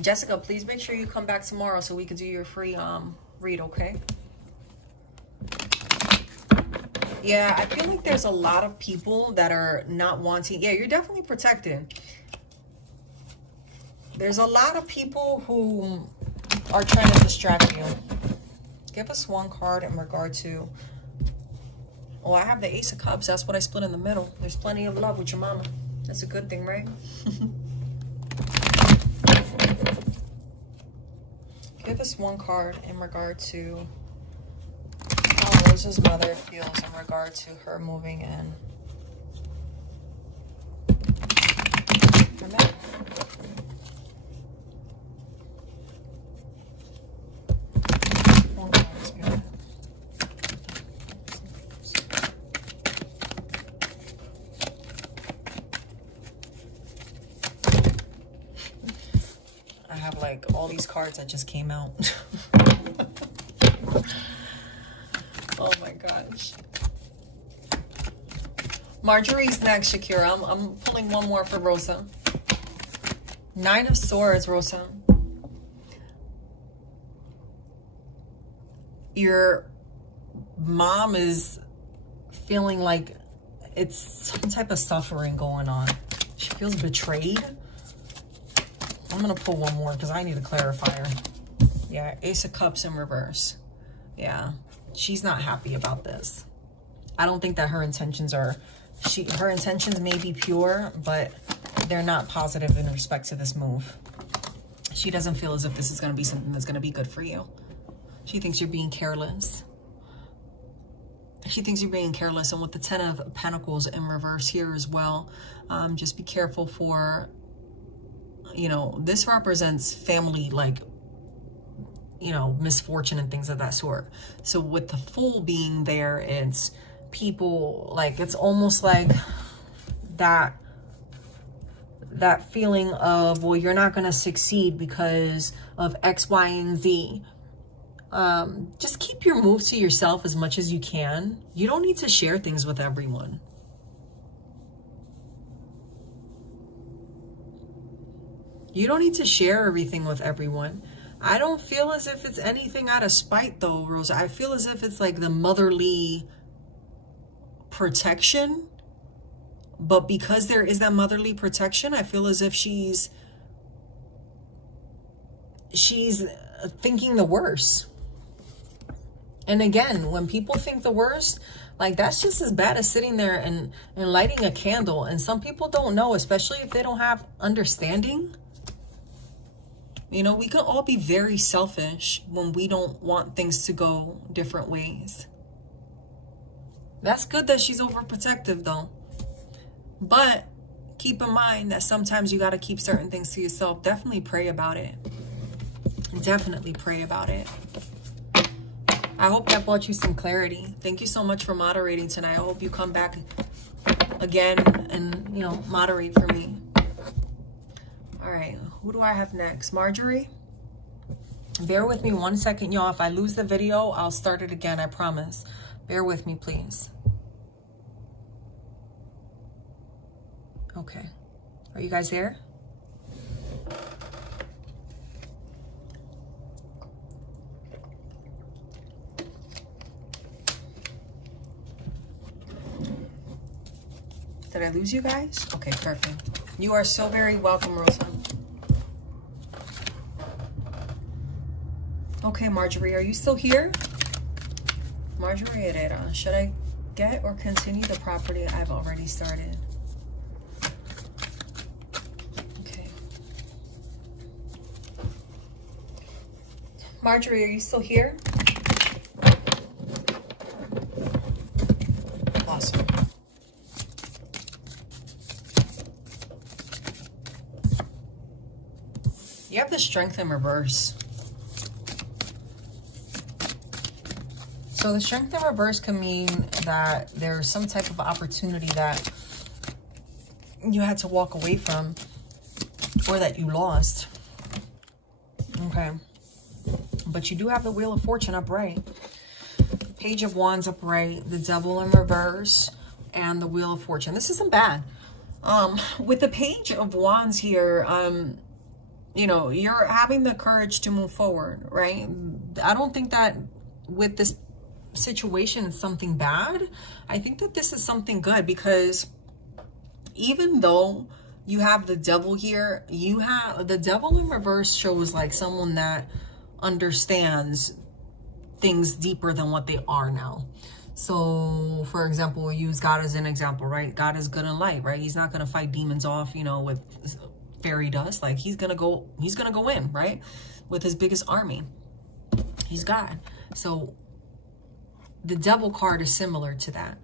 Jessica, please make sure you come back tomorrow so we can do your free read, okay? Yeah, I feel like there's a lot of people that are not wanting. Yeah, you're definitely protected. There's a lot of people who are trying to distract you. Give us one card in regard to... Oh, I have the Ace of Cups. That's what I split in the middle. There's plenty of love with your mama. That's a good thing, right? Give us one card in regard to how Rosa's mother feels in regard to her moving in. Remember? One card, Spirit. I have like all these cards that just came out. Oh my gosh. Marjorie's next, Shakira. I'm pulling one more for Rosa. 9 of Swords, Rosa. Your mom is feeling like it's some type of suffering going on. She feels betrayed. I'm going to pull one more because I need a clarifier. Yeah, Ace of Cups in reverse. Yeah, she's not happy about this. I don't think that her intentions are... Her intentions may be pure, but they're not positive in respect to this move. She doesn't feel as if this is going to be something that's going to be good for you. She thinks you're being careless. She thinks you're being careless. And with the 10 of Pentacles in reverse here as well, just be careful for... You know, this represents family, like, you know, misfortune and things of that sort. So with the Fool being there, it's people, like, it's almost like that feeling of, well, you're not going to succeed because of X, Y, and Z. Just keep your moves to yourself as much as you can. You don't need to share things with everyone. You don't need to share everything with everyone. I don't feel as if it's anything out of spite, though, Rosa. I feel as if it's like the motherly protection. But because there is that motherly protection, I feel as if she's thinking the worst. And again, when people think the worst, like, that's just as bad as sitting there and lighting a candle. And some people don't know, especially if they don't have understanding. You know, we can all be very selfish when we don't want things to go different ways. That's good that she's overprotective, though. But keep in mind that sometimes you got to keep certain things to yourself. Definitely pray about it. Definitely pray about it. I hope that brought you some clarity. Thank you so much for moderating tonight. I hope you come back again and, you know, moderate for me. All right, who do I have next? Marjorie? Bear with me 1 second, y'all. If I lose the video, I'll start it again, I promise. Bear with me, please. Okay. Are you guys there? Did I lose you guys? Okay, perfect. You are so very welcome, Rosa. Okay, Marjorie, are you still here? Marjorie Herrera, should I get or continue the property I've already started? Okay. Marjorie, are you still here? Awesome. You have the Strength in reverse. So the Strength in reverse can mean that there's some type of opportunity that you had to walk away from or that you lost. Okay. But you do have the Wheel of Fortune upright. Page of Wands upright. The Devil in reverse. And the Wheel of Fortune. This isn't bad. With the Page of Wands here, you know, you're having the courage to move forward, right? I don't think that with this situation is something bad, I think that this is something good, because even though you have the devil here, you have the devil in reverse shows like someone that understands things deeper than what they are now. So for example, we'll use God as an example, right? God is good and light, right? He's not going to fight demons off, you know, with fairy dust. Like he's going to go in, right? With his biggest army. He's God. So the devil card is similar to that.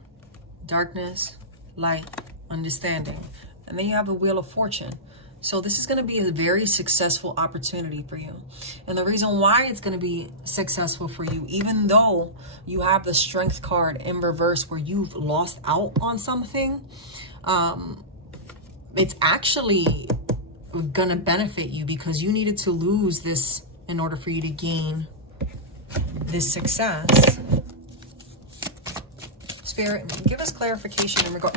Darkness, light, understanding. And then you have a Wheel of Fortune. So this is going to be a very successful opportunity for you. And the reason why it's going to be successful for you, even though you have the Strength card in reverse where you've lost out on something, it's actually going to benefit you, because you needed to lose this in order for you to gain this success. Spirit, give us clarification in regard